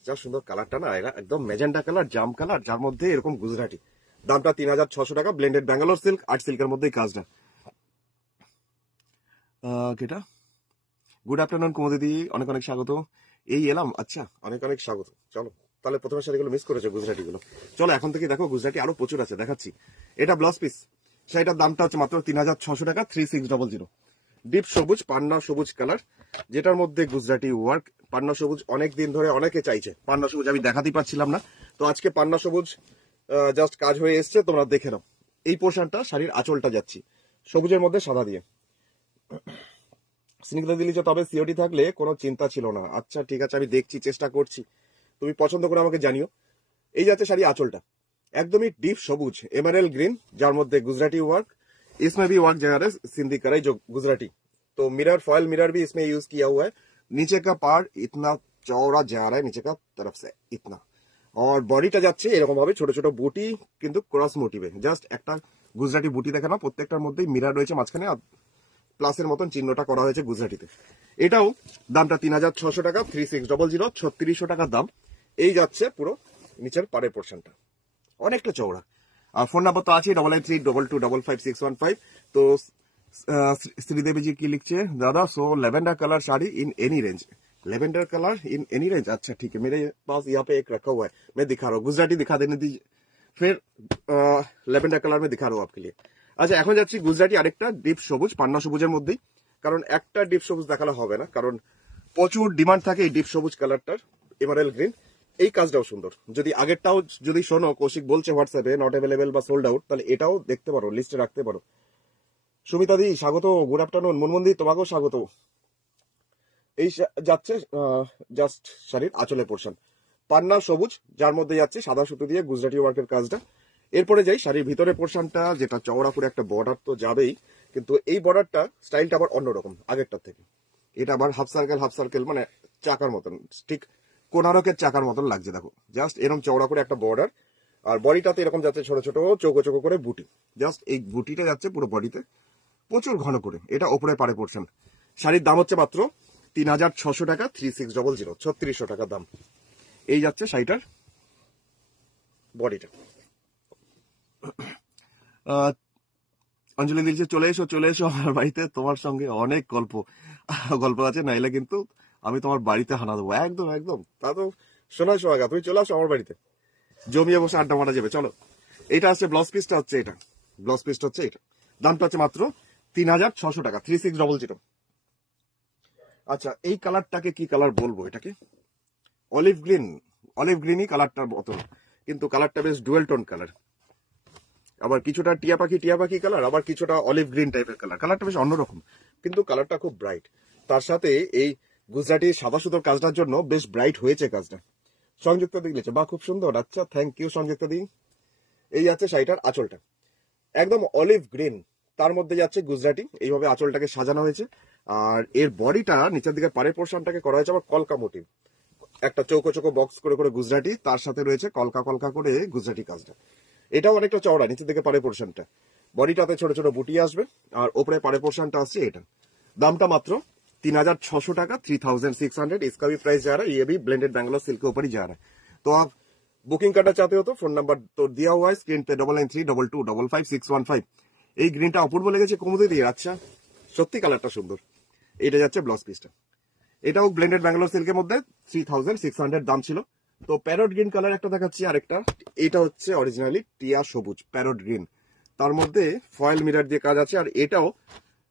যা সুন্দর কালারটা না, এরা একদম ম্যাজেন্ডা কালার, জাম কালার, যার মধ্যে এরকম গুজরাটি। দামটা 3600 টাকা, ব্লেন্ডেড ব্যাঙ্গালোর সিল্ক আর্ট সিল্কের মধ্যেই কাজটা। কেটা গুড আফটারনুন কুমদিদি, অনেক অনেক স্বাগত। এই এলাম, আচ্ছা অনেক অনেক স্বাগত। চলো তাহলে প্রথমে শাড়িগুলো মিস করেছো গুজরাটি গুলো, চলো এখন থেকে দেখো গুজরাটি আরো প্রচুর আছে, দেখাচ্ছি। এটা ব্লাউজ পিস, শাড়িটার দামটা হচ্ছে মাত্র 3600 টাকা, 3600। ডিপ সবুজ, পান্না সবুজ কালার, যেটার মধ্যে গুজরাটি ওয়ার্ক। পান্না সবুজ অনেক দিন ধরে অনেকে চাইছে, পান্না সবুজ আমি দেখাতেই পারছিলাম না, তো আজকে পান্না সবুজ জাস্ট কাজ হয়ে এসছে, তোমরা দেখে নাও। এই পোর্শনটা শাড়ির আঁচলটা যাচ্ছি সবুজের মধ্যে সাদা দিয়ে। স্নিগ্ধা দিলি যে তবে সিওডি থাকলে কোনো চিন্তা ছিল না। আচ্ছা ঠিক আছে, আমি দেখছি, চেষ্টা করছি, তুমি পছন্দ করে আমাকে জানিও। এই যাচ্ছে শাড়ি আঁচলটা, একদমই ডিপ সবুজ एमरल्ड ग्रीन, যার মধ্যে गुजराती वर्क, इसमें भी वर्क जा रहा है सिंधी कढ़ाई जो गुजराती। तो मिरर फॉयल मिरर भी इसमें यूज किया हुआ है। नीचे का पार्ट इतना चौड़ा जा रहा है नीचे का तरफ से इतना, और বডিটা যাচ্ছে এরকম ভাবে ছোট ছোট বুটি, কিন্তু ক্রস মোটিভে। জাস্ট একটা গুজরাটি বুটি দেখে না, প্রত্যেকটার মধ্যেই মিরর রয়েছে মাঝখানে, আর প্লাসের মতন চিহ্নটা করা হয়েছে গুজরাটিতে। এটাও দামটা 3600 টাকা, 3600, 3600 টাকার দাম। এই যাচ্ছে পুরো নিচের পাড়ের পোর্শনটা, অনেকটা চওড়া। আর ফোন নাম্বার তো আছে 8832225565। তো শ্রীদেবী জি কি লিখছে, দাদা so lavender colour sari in any range, lavender colour in any range. अच्छा ठीक है, मेरे पास यहाँ पे एक रखा हुआ है, मैं दिखा रहा हूँ, गुजराती दिखा देने दीजिए, फिर लेवेंडर कलर में दिखा रहा हूँ आपके लिए। আচ্ছা এখন যাচ্ছি গুজরাটি আরেকটা ডিপ সবুজ, পান্না সবুজের মধ্যেই, কারণ একটা ডিপ সবুজ দেখালে হবে না, কারণ প্রচুর ডিমান্ড থাকে এই ডিপ সবুজ কালারটার, এমারেল গ্রিন। এই কাজটাও সুন্দর, যদি আগেরটাও যদি শোনো, কৌশিক বলছে হোয়াটসঅ্যাপে নট অ্যাভেলেবেল বা সোল্ড আউট, তাহলে এটাও দেখতে পারো, লিস্টে রাখতে পারো। সুমিতা দি স্বাগত, গুড আফটারনুন। মনমন্দি তোমাকেও স্বাগত। এই যাচ্ছে জাস্ট শাড়ির আঁচলের পোর্শন, পান্না সবুজ, যার মধ্যে যাচ্ছে সাদা সুতো দিয়ে গুজরাটি ওয়ার্কের কাজটা। এরপরে যাই শাড়ির ভিতরের পোর্শনটা, যেটা চওড়া করে একটা বর্ডার তো যাবেই, কিন্তু এই বর্ডারটা স্টাইলটা আবার অন্যরকম আগেরটার থেকে। এটা আবার হাফ সার্কেল, মানে চাকার মতন, ঠিক কোনারকের চাকার মতন লাগছে, দেখো জাস্ট এরকম চওড়া করে একটা বর্ডার, আর বডিটাতে এরকম যাচ্ছে ছোট ছোট চৌকো চৌকো করে বুটি। জাস্ট এই বুটিটা যাচ্ছে পুরো বডিতে প্রচুর ঘন করে। এটা ওপরে পাড়ে পোর্শন। শাড়ির দাম হচ্ছে মাত্র 3600 টাকা, 3600, 3600 টাকা দাম। এই যাচ্ছে শাড়িটার বডিটা। অঞ্জলি দিচ্ছে চলে এসো আমার বাড়িতে, তোমার সঙ্গে অনেক গল্প আছে, নাইলে কিন্তু আমি তোমার বাড়িতে হানা দেবো। একদম একদম, তা তো শোনাই সোহাগা, তুমি চলে আসো আমার বাড়িতে, জমিয়ে বসে আড্ডা মারা যাবে, চলো। এইটা হচ্ছে ব্লাউজ পিসটা, হচ্ছে এটা ব্লাউজ পিসটা, হচ্ছে এটা। দামটা হচ্ছে মাত্র 3600 টাকা, 3600। আচ্ছা এই কালারটাকে কি কালার বলবো, এটাকে অলিভ গ্রিনই কালারটার মতন, কিন্তু কালারটা বেশ ডুয়েল টোন কালার, আবার কিছুটা টিয়া পাখি কালার, আবার কিছুটা অলিভ গ্রিন টাইপের কালার। কালারটা বেশ অন্যরকম, কিন্তু কালারটা খুব ব্রাইট। তার সাথে এই গুজরাটি সাদা সুতোর কাজটার জন্য বেশ ব্রাইট হয়েছে কাজটা। সংযুক্ত দিয়েছে, বা খুব সুন্দর। আচ্ছা থ্যাংক ইউ সংযুক্ত দি। এই আছে শাড়িটার আঁচলটা, একদম অলিভ গ্রিন, তার মধ্যে যাচ্ছে গুজরাটি, এইভাবে আঁচলটাকে সাজানো হয়েছে। আর এর বডিটা নিচের দিকে পাড়ের পোর্শনটাকে করা হয়েছে আবার কলকা মোটিভ, একটা চৌকো চৌকো বক্স করে করে গুজরাটি, তার সাথে রয়েছে কলকা করে গুজরাটি কাজটা। এটাও অনেকটা চওড়া, নিচের দিকে পাড়ের পোর্শনটা, বডিটাতে ছোট ছোট বুটি আসবে, আর ওপরে পাড়ের পোর্শনটা আসছে এটা। दामটা মাত্র 3600 টাকা, 3600। इसका भी प्राइस जा रहा है, ये भी ब्लेंडेड बैंगलोर सिल्क के ऊपर ही जा रहा है। तो आप बुकिंग करना चाहते हो तो फोन नंबर तो दिया हुआ है स्क्रीन पे, 9932255615। এই গ্রিনটা অপূর্ব লেগেছে কুমুদে দিয়ে। আচ্ছা সত্যি কালারটা সুন্দর। এটা যাচ্ছে ব্লাউজ পিসটা, এটাও ব্লেন্ডেড ব্যাঙ্গালোর সিল্কের মধ্যে 3600 দাম ছিল। তো প্যারট গ্রিন কালার একটা দেখাচ্ছি, আরেকটা, এটা হচ্ছে অরিজিনালি টিয়া সবুজ প্যারট গ্রিন, তার মধ্যে ফয়েল মিরর দিয়ে কাজ আছে। আর এটাও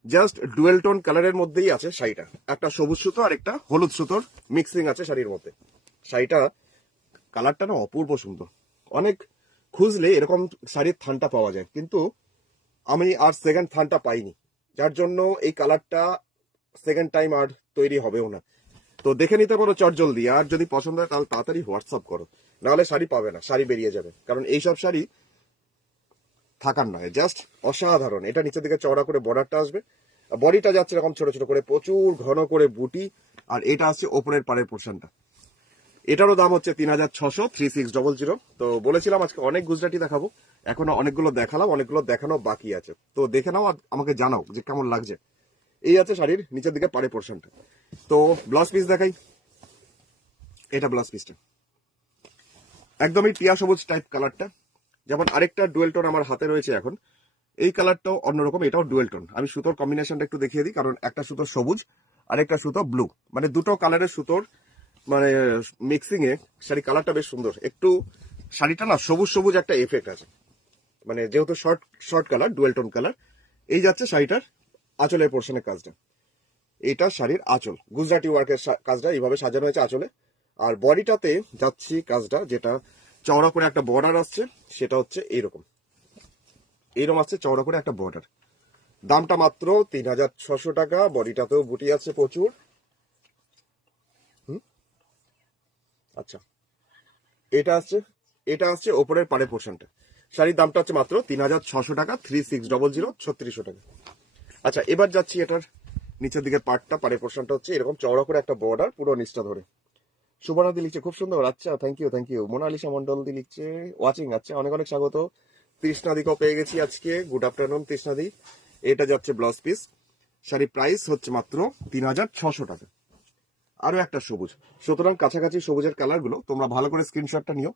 জাস্ট ডুয়েল টোন কালারের মধ্যেই আছে শাড়িটা, একটা সবুজ সুতো আর একটা হলুদ সুতোর মিক্সিং আছে শাড়ির মধ্যে। শাড়িটা কালারটা না অপূর্ব সুন্দর, অনেক খুঁজলে এরকম শাড়ির থানটা পাওয়া যায়, কিন্তু আমি আর সেকেন্ড থানটা পাইনি, যার জন্য এই কালারটা সেকেন্ড টাইম আর তৈরি হবেও না। তো দেখে নিতে পারো চট জলদি, আর যদি পছন্দ হয় তাহলে তাড়াতাড়ি হোয়াটসঅ্যাপ করো, নাহলে শাড়ি পাবে না, শাড়ি বেরিয়ে যাবে, কারণ এইসব শাড়ি থাকার নয়, জাস্ট অসাধারণ। এটা নিচের দিকে চওড়া করে বর্ডারটা আসবে, বডিটা যাচ্ছে এরকম ছোট ছোট করে প্রচুর ঘন করে বুটি, আর এটা আসছে ওপরের পাড়ের পোর্শনটা। এটারও দাম হচ্ছে 3600, 3600। তো বলেছিলাম আজকে অনেক গুজরাটি দেখাবো, এখনো অনেকগুলো দেখালাম, অনেকগুলো দেখানো বাকি আছে, তো দেখে নাও আর আমাকে জানাও যে কেমন লাগছে। এই আছে শাড়ির নিচের দিকে পাড়ে পোর্শনটা। তো ব্লাউজ পিস দেখাই, এটা ব্লাউজ পিসটা একদমই টিয়া সবুজ টাইপ কালারটা, যেমন আরেকটা ডুয়েল টোন আমার হাতে রয়েছে এখন, এই কালারটাও অন্যরকম, এটাও ডুয়েল টোন। আমি সুতোর কম্বিনেশনটা একটু দেখিয়ে দিই, কারণ একটা সুতো সবুজ আর একটা সুতো ব্লু, মানে দুটো কালারের সুতোর মানে মিক্সিং এ শাড়ি কালারটা বেশ সুন্দর। একটু শাড়িটা না সবুজ সবুজ একটা এফেক্ট আছে, মানে যেহেতু short colour, dual tone colour. এই যাচ্ছে শাড়িটার আঁচলের পোর্শনের কাজটা। এটা শাড়ির আঁচল, গুজরাটি ওয়ার্কের কাজটা এইভাবে সাজানো হয়েছে আঁচলে। আর বডিটাতে যাচ্ছি কাজটা, যেটা চওড়া করে একটা বর্ডার আসছে, সেটা হচ্ছে এইরকম আসছে চওড়া করে একটা বর্ডার। দামটা মাত্র 3600 টাকা। বডিটাতেও বুটি আছে প্রচুর। আচ্ছা, এটা আসছে ওপরের পাড়ের পোর্শনটা। শাড়ির দামটা হচ্ছে মাত্র 3600 টাকা, 3600, 3600 টাকা। আচ্ছা, এবার যাচ্ছি এটার নিচের দিকের পার্টটা, পাড়ের পোর্শনটা হচ্ছে এরকম চওড়া করে একটা বর্ডার পুরো নিচটা ধরে। সুবর্ণাদি লিখছে খুব সুন্দর। আচ্ছা, থ্যাংক ইউ। মোনালিসা মন্ডল দি লিখছে ওয়াচিং। আচ্ছা, অনেক অনেক স্বাগত। তৃষ্ণাদিকেও পেয়ে গেছি আজকে। গুড আফটারনুন তৃষ্ণাদি। এটা যাচ্ছে ব্লাউজ পিস। শাড়ি প্রাইস হচ্ছে মাত্র 3600 টাকা। আরো একটা সবুজ, সুতরাং কাছাকাছি সবুজের কালারগুলো তোমরা ভালো করে স্ক্রিনশটটা নিও,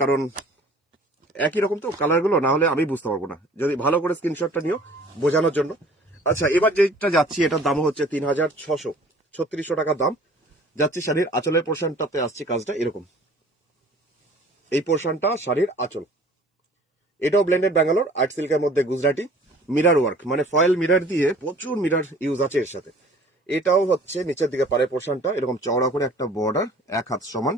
কারণ একই রকম তো কালারগুলো, না হলে আমি বুঝতে পারবো না। যদি ভালো করে স্ক্রিনশটটা নিও বোঝানোর জন্য। আচ্ছা, এবার যেটা যাচ্ছি এটার দাম হচ্ছে 3600, 3600 টাকা দাম যাচ্ছে। শাড়ির আঁচলের পোর্শনটাতে আসছে কাজটা এরকম। এই পোর্শনটা শাড়ির আঁচল। এটাও ব্লেন্ডেড ব্যাঙ্গালোর আর্ট সিল্কের মধ্যে গুজরাটি মিরার ওয়ার্ক, মানে ফয়েল মিরার দিয়ে প্রচুর মিরার ইউজ আছে এর সাথে। এটাও হচ্ছে নিচের দিকে পাড়ের পোর্শনটা এরকম চওড়া করে একটা বর্ডার, এক হাত সমান।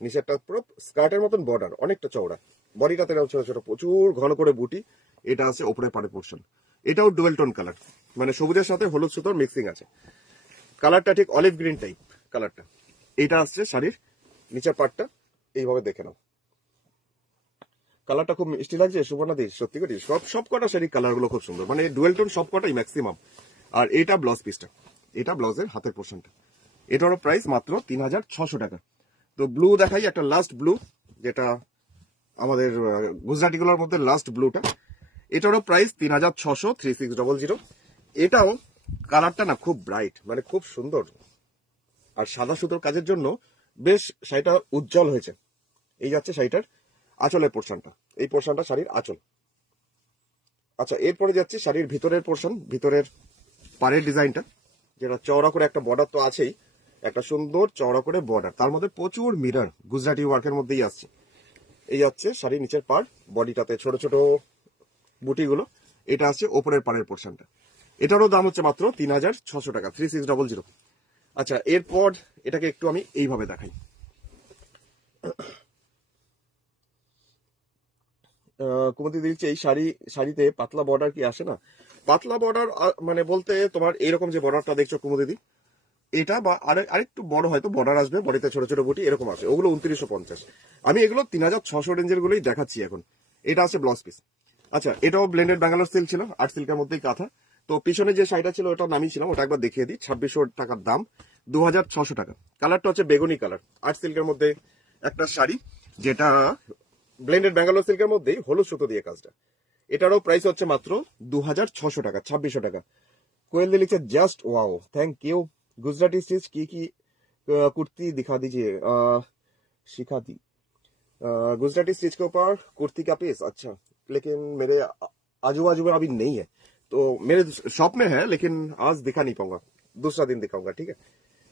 নিচেরটা পুরো স্কার্টের মতন বর্ডার, অনেকটা চওড়া। বডিটাতে ছোট ছোট প্রচুর ঘন করে বুটি। এটা আছে ওপরে পাড়ের পোর্শন। এটাও ডুয়েল টোন কালার, মানে সবুজের সাথে হলুদ সুতোর মিক্সিং আছে। কালারটা ঠিক অলিভ গ্রিন টাইপ কালারটা। এটা আসছে শাড়ির নিচের পার্টটা, এইভাবে দেখে নাও। কালারটা খুব মিষ্টি লাগছে সুবর্ণাদি, সত্যি করে সব কটা শাড়ির কালার গুলো খুব সুন্দর, মানে ডুয়েল টোন সব কটাই ম্যাক্সিমাম। আর এটা ব্লাউজ পিসটা, এটা ব্লাউজের হাতের পোর্শনটা। এটারও প্রাইস মাত্র 3600 টাকা। তো ব্লু দেখাই, একটা লাস্ট ব্লু, যেটা আমাদের গুজরাটিগুলোর মধ্যে লাস্ট ব্লুটা। এটারও প্রাইস 3600, 3600। এটাও কালারটা না খুব ব্রাইট, মানে খুব সুন্দর। আর সাদা সুতোর কাজের জন্য বেশ শাড়িটা উজ্জ্বল হয়েছে। এই যাচ্ছে শাড়িটার আঁচলের পোর্শনটা, এই পোর্শনটা শাড়ির আঁচল। আচ্ছা, এরপরে যাচ্ছে শাড়ির ভিতরের পোর্শন, ভিতরের পাড়ের ডিজাইনটা, যেটা চওড়া করে একটা বর্ডার তো আছেই, একটা সুন্দর চওড়া করে বর্ডার, তার মধ্যে প্রচুর মিরর গুজরাটি ওয়ার্কের মধ্যেই আসছে। এই যাচ্ছে শাড়ির নিচের পাড়, বডিটাতে ছোট ছোট বুটিগুলো। এটা আছে ওপরের পাড়ের পোর্শনটা। এটারও দাম হচ্ছে মাত্র 3600 টাকা, 3600। আচ্ছা, এরপর এটাকে একটু আমি এইভাবে দেখাই। কুমতি দিচ্ছে এই শাড়িতে পাতলা বর্ডার কি আসে না? পাতলা বর্ডার মানে বলতে তোমার এইরকম যে বর্ডারটা দেখছো কুমতি, এটা বা আরেকটু বড় হয়তো বর্ডার আসবে, বডিতে ছোট ছোট বুটি এরকম আসে, ওগুলো 2950। আমি এগুলো 3600 রেঞ্জের গুলোই দেখাচ্ছি এখন। এটা আছে ব্লাউজ পিস। আচ্ছা, এটাও ব্লেন্ডেড ব্যাঙ্গালোর সিল্ক ছিল, আর্ট সিল্কের মধ্যেই কাঁথা। তো পিছনে যে শাড়িটা ছিল ওটা নামিয়েছিলাম, ওটা একবার দেখিয়ে দিই। 2600 টাকার দাম, 2600 টাকা। কালারটা হচ্ছে বেগুনি কালার, আর্ট সিল্কের মধ্যে একটা শাড়ি, যেটা ব্লেন্ডেড ব্যাঙ্গালোর সিল্কের মধ্যেই হলুদ সুতো দিয়ে কাজটা। এটারও প্রাইস হচ্ছে মাত্র 2600 টাকা, 2600 টাকা। कोयल ने लिखा just wow, thank you. Gujarati stitch की कुर्ती दिखा दीजिए, सिखा दी। गुजराती स्टिच के ऊपर कुर्ती का पीस। अच्छा, लेकिन मेरे आजू बाजू में अभी नहीं है, तो मेरे शॉप में है, लेकिन आज दिखा नहीं पाऊंगा, दूसरा दिन दिखाऊंगा, ठीक है।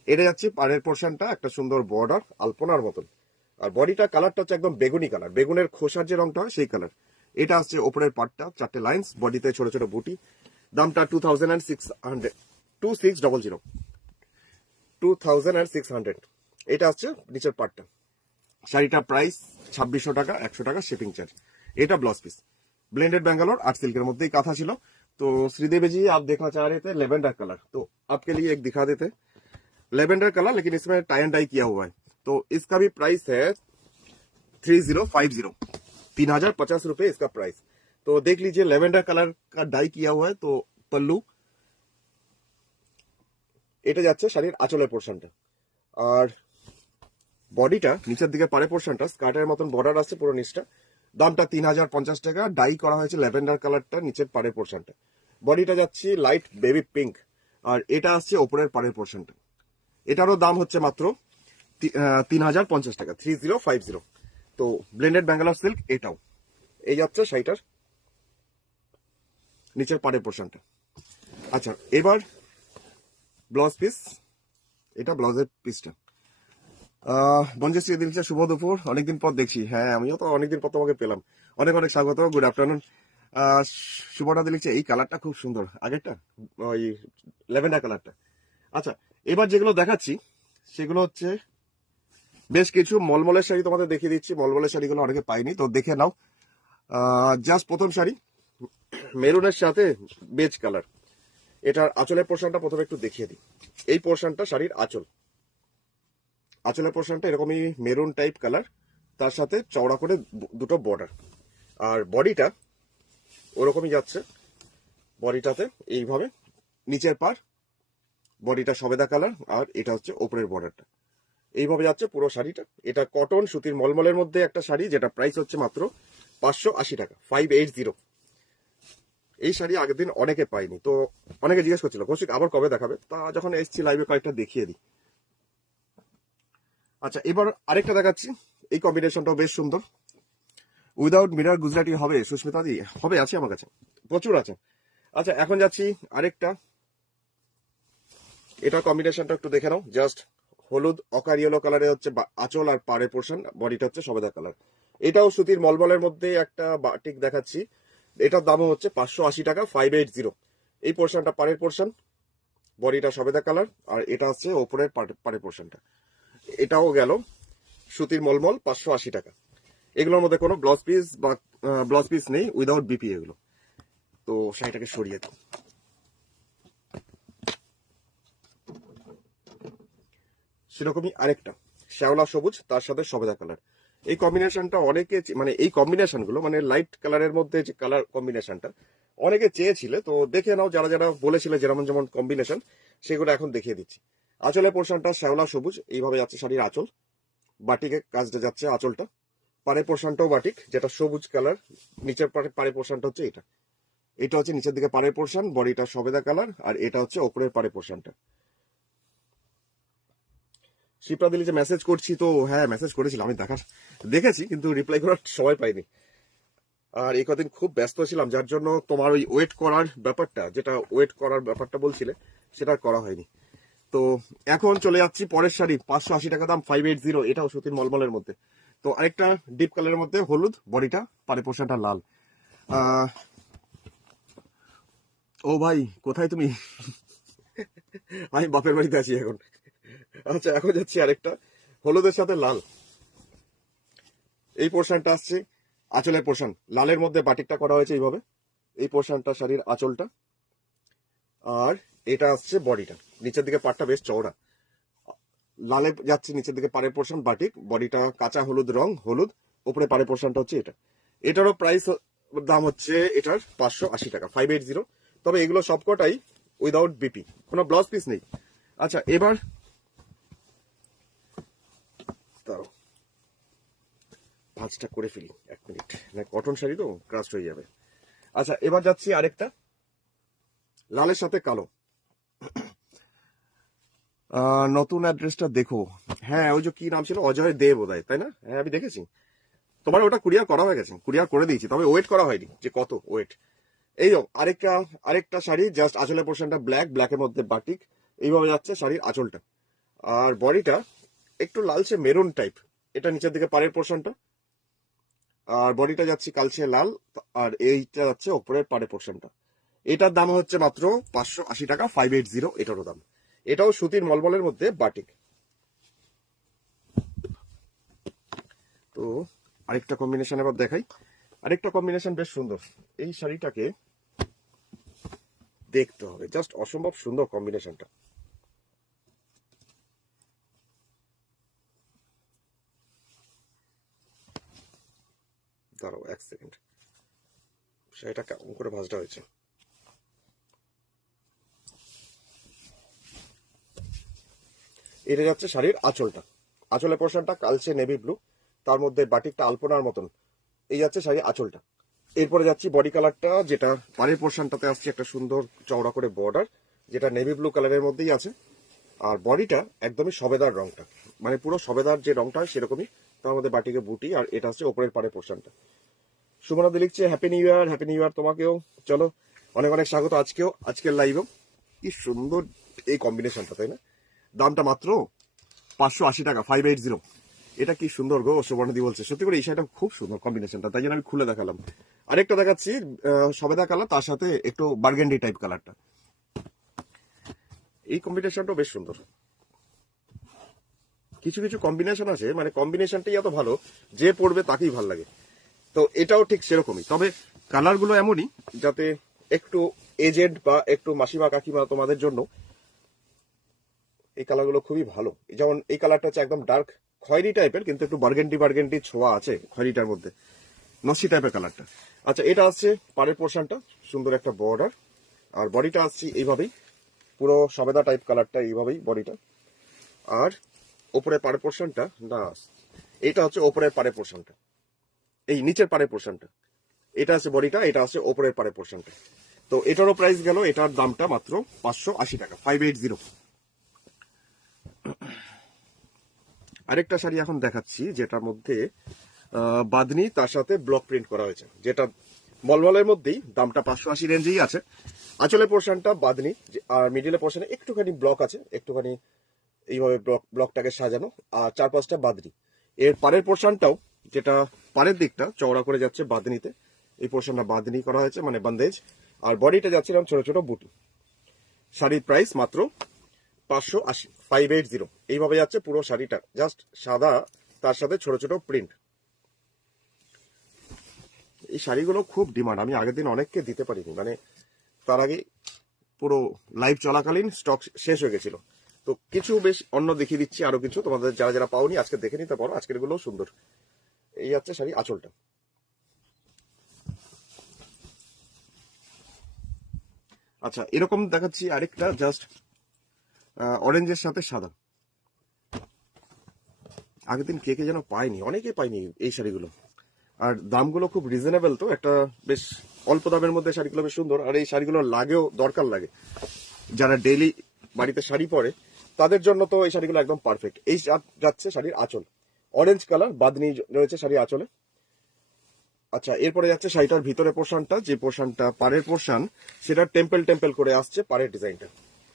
এটা যাচ্ছে পাড়ের পোর্শনটা, একটা সুন্দর বর্ডার আলপনার মতন। আর বডিটা কালারটা হচ্ছে একদম বেগুনি কালার, বেগুনের খোসার যে রংটা হয় সেই কালার। এটা আসছে ওপরের পার্টটা, চারটে লাইন্স, বডিতে ছোট ছোট বুটি। দামটা 2600, 2600, 2600। এটা আসছে নিচের পার্টটা। শাড়িটা প্রাইস 2600 টাকা, 100 টাকা শিপিং চার্জ। এটা blouse piece, blended Bangalore art silk मध्य ही कथा छिलो। तो श्रीदेवी जी आप देखना चाह रहे थे लेवेंडर कलर, तो आपके लिए एक दिखा देते। लेवेंडर कलर, लेकिन इसमें टाई एंड डाई किया हुआ है। तो इसका भी प्राइस है 3050, 3050 रुपए इसका प्राइस। तो देख लीजिए, लेवेंडर कलर का डाई किया हुआ है। तो पल्लू, এটা যাচ্ছে শাড়ির আঁচলের পোর্শনটা। আর বডিটা নিচের দিকে পাড়ে পোর্শনটা স্কার্টের মতন বর্ডার আছে পুরো নিচটা। দামটা 3050 টাকা। ডাই করা হয়েছে ল্যাভেন্ডার কালারটা নিচের পাড়ের পোর্শনটা। বডিটা যাচ্ছে লাইট বেবি পিঙ্ক। আর এটা আসছে ওপরের পাড়ের পোর্শনটা। এটারও দাম হচ্ছে মাত্র 3050 টাকা, 3050। তো ব্লেন্ডেড ব্যাঙ্গালোর সিল্ক এটাও। এই যাচ্ছে শাড়িটার নিচের পাড়ের পোর্শনটা। আচ্ছা, এবার ব্লাউজ পিস, এটা ব্লাউজের পিসটা। বঞ্জশ্রী দিলছে শুভ দুপুর, অনেকদিন পর দেখছি। হ্যাঁ, আমিও তো অনেকদিন পর তোমাকে পেলাম। অনেক অনেক স্বাগত, গুড আফটারনুন। আহ সুবর্ণাদি লিখছে এই কালারটা খুব সুন্দর, আগেরটা ওই ল্যাভেন্ডার কালারটা। আচ্ছা, এবার যেগুলো দেখাচ্ছি সেগুলো হচ্ছে বেশ কিছু মলমলের শাড়ি তোমাদের দেখিয়ে দিচ্ছি। মলমলের শাড়িগুলো অনেকে পাইনি, তো দেখে নাও। জাস্ট প্রথম শাড়ি মেরুনের সাথে বেজ কালার, এটার আঁচলের পোর্শনটা প্রথমে একটু দেখিয়ে দিই। এই পোর্শনটা শাড়ির আঁচল, আঁচলের পোর্শনটা এরকমই মেরুন টাইপ কালার, তার সাথে চওড়া করে দুটো বর্ডার। আর বডিটা ওরকমই যাচ্ছে, বডিটাতে এইভাবে নিচের পার বডিটা সবেদা কালার, আর এটা হচ্ছে ওপরের বর্ডারটা এইভাবে যাচ্ছে পুরো শাড়িটা। এটা কটন সুতির মলমলের মধ্যে একটা শাড়ি, যেটা প্রাইস হচ্ছে মাত্র 580 টাকা, 580। এই শাড়ি আগের দিন অনেকে পাইনি, তো অনেকে জিজ্ঞেস করছিল কৌশিক আবার কবে দেখাবে, তা যখন এসছি লাইভে কয়েকটা দেখিয়ে দিই। আচ্ছা, এবার আরেকটা দেখাচ্ছি। এই কম্বিনেশনটাও বেশ সুন্দর। উইদাউট মিরার গুজরাটি হবে সুস্মিতা দি? হবে, আছে আমার কাছে, প্রচুর আছে। আচ্ছা, এখন যাচ্ছি আরেকটা। এটার কম্বিনেশনটা একটু দেখে নাও। জাস্ট হলুদ অকার ইয়েলো কালারে হচ্ছে আঁচল আর পাড়ের পোর্শন, বডিটা হচ্ছে সবেদা কালার। এটাও সুতির মলমলের মধ্যে একটা বাটিক দেখাচ্ছি। এটার দামও হচ্ছে 580 টাকা, 580। এই পোর্শনটা পাড়ের পোর্শন, বডিটা সবেদা কালার, আর এটা হচ্ছে ওপরের পাড়ের পোর্শনটা। এটাও গেল সুতির মলমল, 580 টাকা। এগুলোর মধ্যে কোনো ব্লাউজ পিস নেই, উইদাউট বিপি এগুলো। তো শাড়িটাকে সরিয়ে দাও। সেরকমই আরেকটা শ্যাওলা সবুজ, তার সাথে সবেদা কালার। এই কম্বিনেশনটা অনেকে মানে এই কম্বিনেশনগুলো মানে লাইট কালারের মধ্যে যে কালার কম্বিনেশনটা অনেকে চেয়েছিলে, তো দেখে নাও যারা যারা বলেছিলে যেমন যেমন কম্বিনেশন, সেগুলো এখন দেখিয়ে দিচ্ছি। আঁচলের পোর্শনটা শ্যাওলা সবুজ, এইভাবে যাচ্ছে শাড়ির আঁচল, বাটিকে কাজটা যাচ্ছে আঁচলটা। পাড়ের পোর্শনটাও বাটিক, যেটা সবুজ কালার। নিচের পাড়ের পোর্শনটা হচ্ছে এটা, এটা হচ্ছে নিচের দিকে পাড়ের পোর্শন, বডিটা সবেদা কালার, আর এটা হচ্ছে ওপরের পাড়ের পোর্শনটা। শিপ্রা দিলি যে মেসেজ করছি, তো হ্যাঁ মেসেজ করেছিলাম, আমি দেখেছি, কিন্তু রিপ্লাই করার সময় পাইনি। আর এই কদিন খুব ব্যস্ত ছিলাম, যার জন্য তোমার ওই ওয়েট করার ব্যাপারটা বলছিলে, সেটা করা হয়নি। তো এখন চলে যাচ্ছি পরের শাড়ি, 580 টাকা দাম, 580। এটাও সুতির মলমলের মধ্যে। তো আরেকটা ডিপ কালারের মধ্যে হলুদ, বডিটা পাড়ে পোর্শনটা লাল। আহ ও ভাই, কোথায় তুমি? আমি বাপের বাড়িতে আছি এখন। আচ্ছা, এখন যাচ্ছি আরেকটা হলুদের সাথে লাল। এই পোর্শনটা আসছে আঁচলের পোর্শন, লালের মধ্যে বাটিকটা করা হয়েছে এইভাবে। এই পোর্শনটা শাড়ির আঁচলটা, আর এটা আসছে বডিটা। নিচের দিকে পাটটা বেশ চওড়া, লালে যাচ্ছে নিচের দিকে পাড়ের পোর্শন বাটিক, বডিটা কাঁচা হলুদ রং, হলুদ, উপরে পাড়ের পোর্শনটা হচ্ছে এটা। এটারও প্রাইস দাম হচ্ছে এটার 580 টাকা, 580। তবে এগুলো সবকটাই উইদাউট বিপি, কোনো ব্লাউজ পিস নেই। আচ্ছা, এবার দাঁড়াও, ভাঁজটা করে ফেলি 1 মিনিট, না কটন শাড়ি তো ক্রাস্ট হয়ে যাবে। আচ্ছা, এবার যাচ্ছি আরেকটা লালের সাথে কালো। নতুন অ্যাড্রেসটা দেখো। হ্যাঁ, ওই যে কি নাম ছিল, অজয় দে বোধহয়, তাই না? হ্যাঁ, আমি দেখেছি। তোমার ওটা কুরিয়ার করা হয়ে গেছে, কুরিয়ার করে দিয়েছি, তবে ওয়েট করা হয়নি যে কত ওয়েট। এই আরেকটা শাড়ি, জাস্ট আঁচলের পোর্শনটা ব্ল্যাকের মধ্যে বাটিক, এইভাবে যাচ্ছে শাড়ির আঁচলটা। আর বডিটা একটু লালচে মেরুন টাইপ, এটা নিচের দিকে পাড়ের পোর্শনটা, আর বডিটা যাচ্ছে কালচে লাল, আর এইটা যাচ্ছে ওপরের পাড়ের পোর্শনটা। এটার দাম হচ্ছে মাত্র 580 টাকা, 580 এটারও দাম। এটাও সুতির মলমলের মধ্যে বাটিক। তো আরেকটা কম্বিনেশন এবার দেখাই। আরেকটা কম্বিনেশন বেশ সুন্দর, এই শাড়িটাকে দেখতে হবে, জাস্ট অসম্ভব সুন্দর কম্বিনেশনটা। দাঁড়াও 1 সেকেন্ড, শাড়িটা কেমন করে ভাজটা হয়েছে। এটা যাচ্ছে শাড়ির আঁচলটা, আঁচলের পোর্শনটা কালচে নেভি ব্লু, তার মধ্যে বাটিকটা আলপনার মতন, এই যাচ্ছে শাড়ির আঁচলটা। এরপরে যাচ্ছি বডি কালারটা, যেটা পাড়ের পোর্শনটাতে আসছে একটা সুন্দর চওড়া করে বর্ডার, যেটা নেভি ব্লু কালারের মধ্যেই আছে। আর বডিটা একদমই সবেদার রংটা, মানে পুরো সবেদার যে রংটা হয় সেরকমই, তার মধ্যে বাটিকে বুটি, আর এটা হচ্ছে ওপরের পাড়ের পোর্শনটা। সুমনাদি লিখছে happy new year, happy new year তোমাকেও। চলো, অনেক অনেক স্বাগত আজকের লাইভেও। কি সুন্দর এই কম্বিনেশনটা, তাই না? দামটা মাত্র 580 টাকা, 580। এটা কি সুন্দর গো, সুবর্ণদি বলছে। সত্যি করে এই শাড়িটা খুব সুন্দর কম্বিনেশনটা, তাই জন্য আমি খুলে দেখালাম। আরেকটা দেখাচ্ছি সবেদা কালার, তার সাথে একটু বার্গেন্ডি টাইপ কালারটা। এই কম্বিনেশনটাও বেশ সুন্দর। কিছু কিছু কম্বিনেশন আছে, মানে কম্বিনেশনটাই এত ভালো যে পড়বে তাকেই ভালো লাগে। তো এটাও ঠিক সেরকমই, তবে কালারগুলো এমনই যাতে একটু এজেড বা একটু মাসিমা কাকিমা তোমাদের জন্য এই কালারগুলো খুবই ভালো। যেমন এই কালারটা হচ্ছে একদম ডার্ক খয়েরি টাইপের, কিন্তু একটু বার্গেন্ডি বার্গেন্ডি ছোঁয়া আছে খয়েরিটার মধ্যে, নসি টাইপের কালারটা। আচ্ছা, এটা আসছে পাড়ের পোর্শনটা, সুন্দর একটা বর্ডার, আর বডিটা আসছে এইভাবেই, পুরো সবেদা টাইপ কালারটা এইভাবেই বডিটা। আর ওপরে পাড়ের পোর্শনটা না, এটা হচ্ছে ওপরের পাড়ের পোর্শনটা, এই নিচের পাড়ের পোর্শনটা, এটা আছে বডিটা, এটা আছে ওপরের পাড়ের পোর্শনটা। তো এটারও প্রাইস গেল, এটার দামটা মাত্র 580 টাকা, 580। আরেকটা শাড়ি এখন দেখাচ্ছি, যেটার মধ্যে বাঁধনি তার সাথে ব্লক প্রিন্ট করা হয়েছে, যেটা মলমলের মধ্যেই দামটা 580 রেঞ্জেই আছে। আঁচলের পোর্শনটা বাঁধনি, আর মিডিলের পোর্শনে একটুখানি ব্লক আছে, একটুখানি এইভাবে ব্লকটাকে সাজানো, আর 4-5টা বাঁধনি। এর পাড়ের পোর্শনটাও, যেটা পাড়ের দিকটা চওড়া করে যাচ্ছে বাঁধনিতে, এই পোর্শনটা বাঁধনি করা হয়েছে, মানে বান্দেজ। আর বডিটা যাচ্ছিলাম ছোট ছোট বুটি। শাড়ির প্রাইস মাত্র 580, 580। এইভাবে যাচ্ছে পুরো শাড়িটা, জাস্ট সাদা, তার সাথে ছোট ছোট প্রিন্ট। এই শাড়িগুলো খুব ডিমান্ড, আমি আগের দিন অনেককে দিতে পারিনি, মানে তার আগে পুরো লাইভ চলাকালীন স্টক শেষ হয়ে গেছিল। তো কিছু বেশ অন্য দেখিয়ে দিচ্ছি, আরো কিছু তোমাদের যারা যারা পাওনি আজকে দেখে নিতে পারো, আজকের গুলো সুন্দর। এই হচ্ছে শাড়ি আঁচলটা। আচ্ছা, এরকম দেখাচ্ছি আরেকটা, জাস্ট অরেঞ্জের সাথে সাদা। আগের দিন কে কে যেন পায়নি, অনেকে পায়নি এই শাড়িগুলো। আর দামগুলো খুব রিজনেবল, তো একটা বেশ অল্প দামের মধ্যে শাড়িগুলো বেশ সুন্দর। আর এই শাড়িগুলো লাগেও, দরকার লাগে যারা ডেইলি বাড়িতে শাড়ি পরে, তাদের জন্য তো এই শাড়িগুলো একদম পারফেক্ট। এই যাচ্ছে শাড়ির আঁচল, অরেঞ্জ কালার বাদনি রয়েছে শাড়ির আঁচলে। আচ্ছা, এরপরে যাচ্ছে শাড়িটার ভিতরে পোর্শনটা, যে পোর্শনটা পাড়ের পোর্শন, সেটা টেম্পল টেম্পল করে আসছে পাড়ের ডিজাইনটা।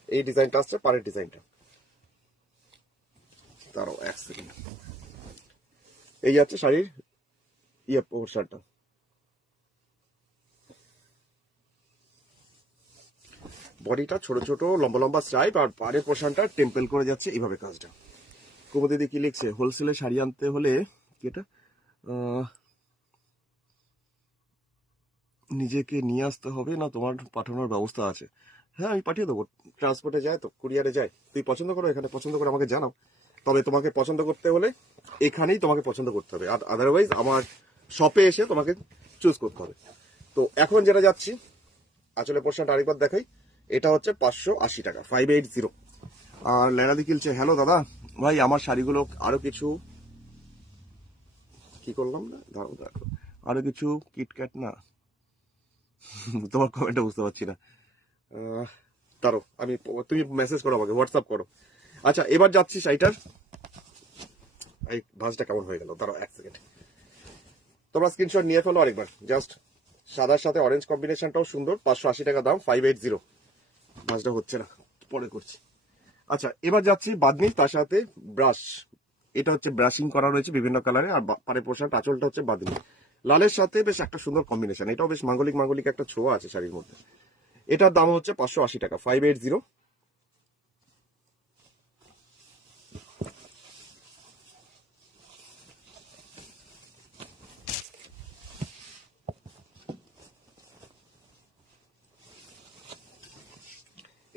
এই ডিজাইনটা আসছে পাড়ের ডিজাইনটা। তারও এক সেকেন্ড, এই যাচ্ছে শাড়ির পোর্শনটা। বডিটা ছোট ছোট লম্বা লম্বা স্ট্রাইপ, আর পাড়ের পোর্শনটা টেম্পল করে যাচ্ছে এইভাবে কাজটা। কুমুদিদি কি লিখছে, হোলসেলে শাড়ি আনতে হলে কি এটা নিজেকে নিয়ে আসতে হবে, না তোমার পাঠানোর ব্যবস্থা আছে? হ্যাঁ, আমি পাঠিয়ে দেবো, ট্রান্সপোর্টে যায় তো, কুরিয়ারে যায়। তুই পছন্দ করো, এখানে পছন্দ করে আমাকে জানাও। তবে তোমাকে পছন্দ করতে হলে এখানেই তোমাকে পছন্দ করতে হবে, আর আদারওয়াইজ আমার শপে এসে তোমাকে চুজ করতে হবে। তো এখন যেটা যাচ্ছি, আসলে পোর্শনটা আরেকবার দেখাই, এটা হচ্ছে 580 টাকা, 580। আর লেনাদি কিলছে, হ্যালো দাদা ভাই, আমার শাড়িগুলো আরো কিছু কি করলাম না, দাঁড়াও দাঁড়াও, আরো কিছু কিটক্যাট না, তোমার কমেন্টটা বুঝতে পারছি না। তারও আমি, তুমি মেসেজ করো আমাকে, হোয়াটসঅ্যাপ করো। আচ্ছা, এবার যাচ্ছি শাড়িটার, এই ভাঁজটা কেমন হয়ে গেল, দাঁড়াও এক সেকেন্ড। তোমরা স্ক্রিনশট নিয়ে ফেলো আরেকবার, জাস্ট সাদার সাথে অরেঞ্জ কম্বিনেশনটাও সুন্দর, 580 টাকা দাম, 580। ভাঁজটা হচ্ছে না, পরে করছি। আচ্ছা, এবার যাচ্ছি বাদনি, তার সাথে ব্রাশ। এটা হচ্ছে ব্রাশিং করা রয়েছে বিভিন্ন কালারে, আর পাড়ে পোশাক আঁচলটা হচ্ছে বাদনি লালের সাথে, বেশ একটা সুন্দর কম্বিনেশন। এটাও বেশ মাঙ্গলিক মাঙ্গলিক একটা ছোঁয়া আছে শাড়ির মধ্যে। এটার দাম হচ্ছে 580 টাকা, 580।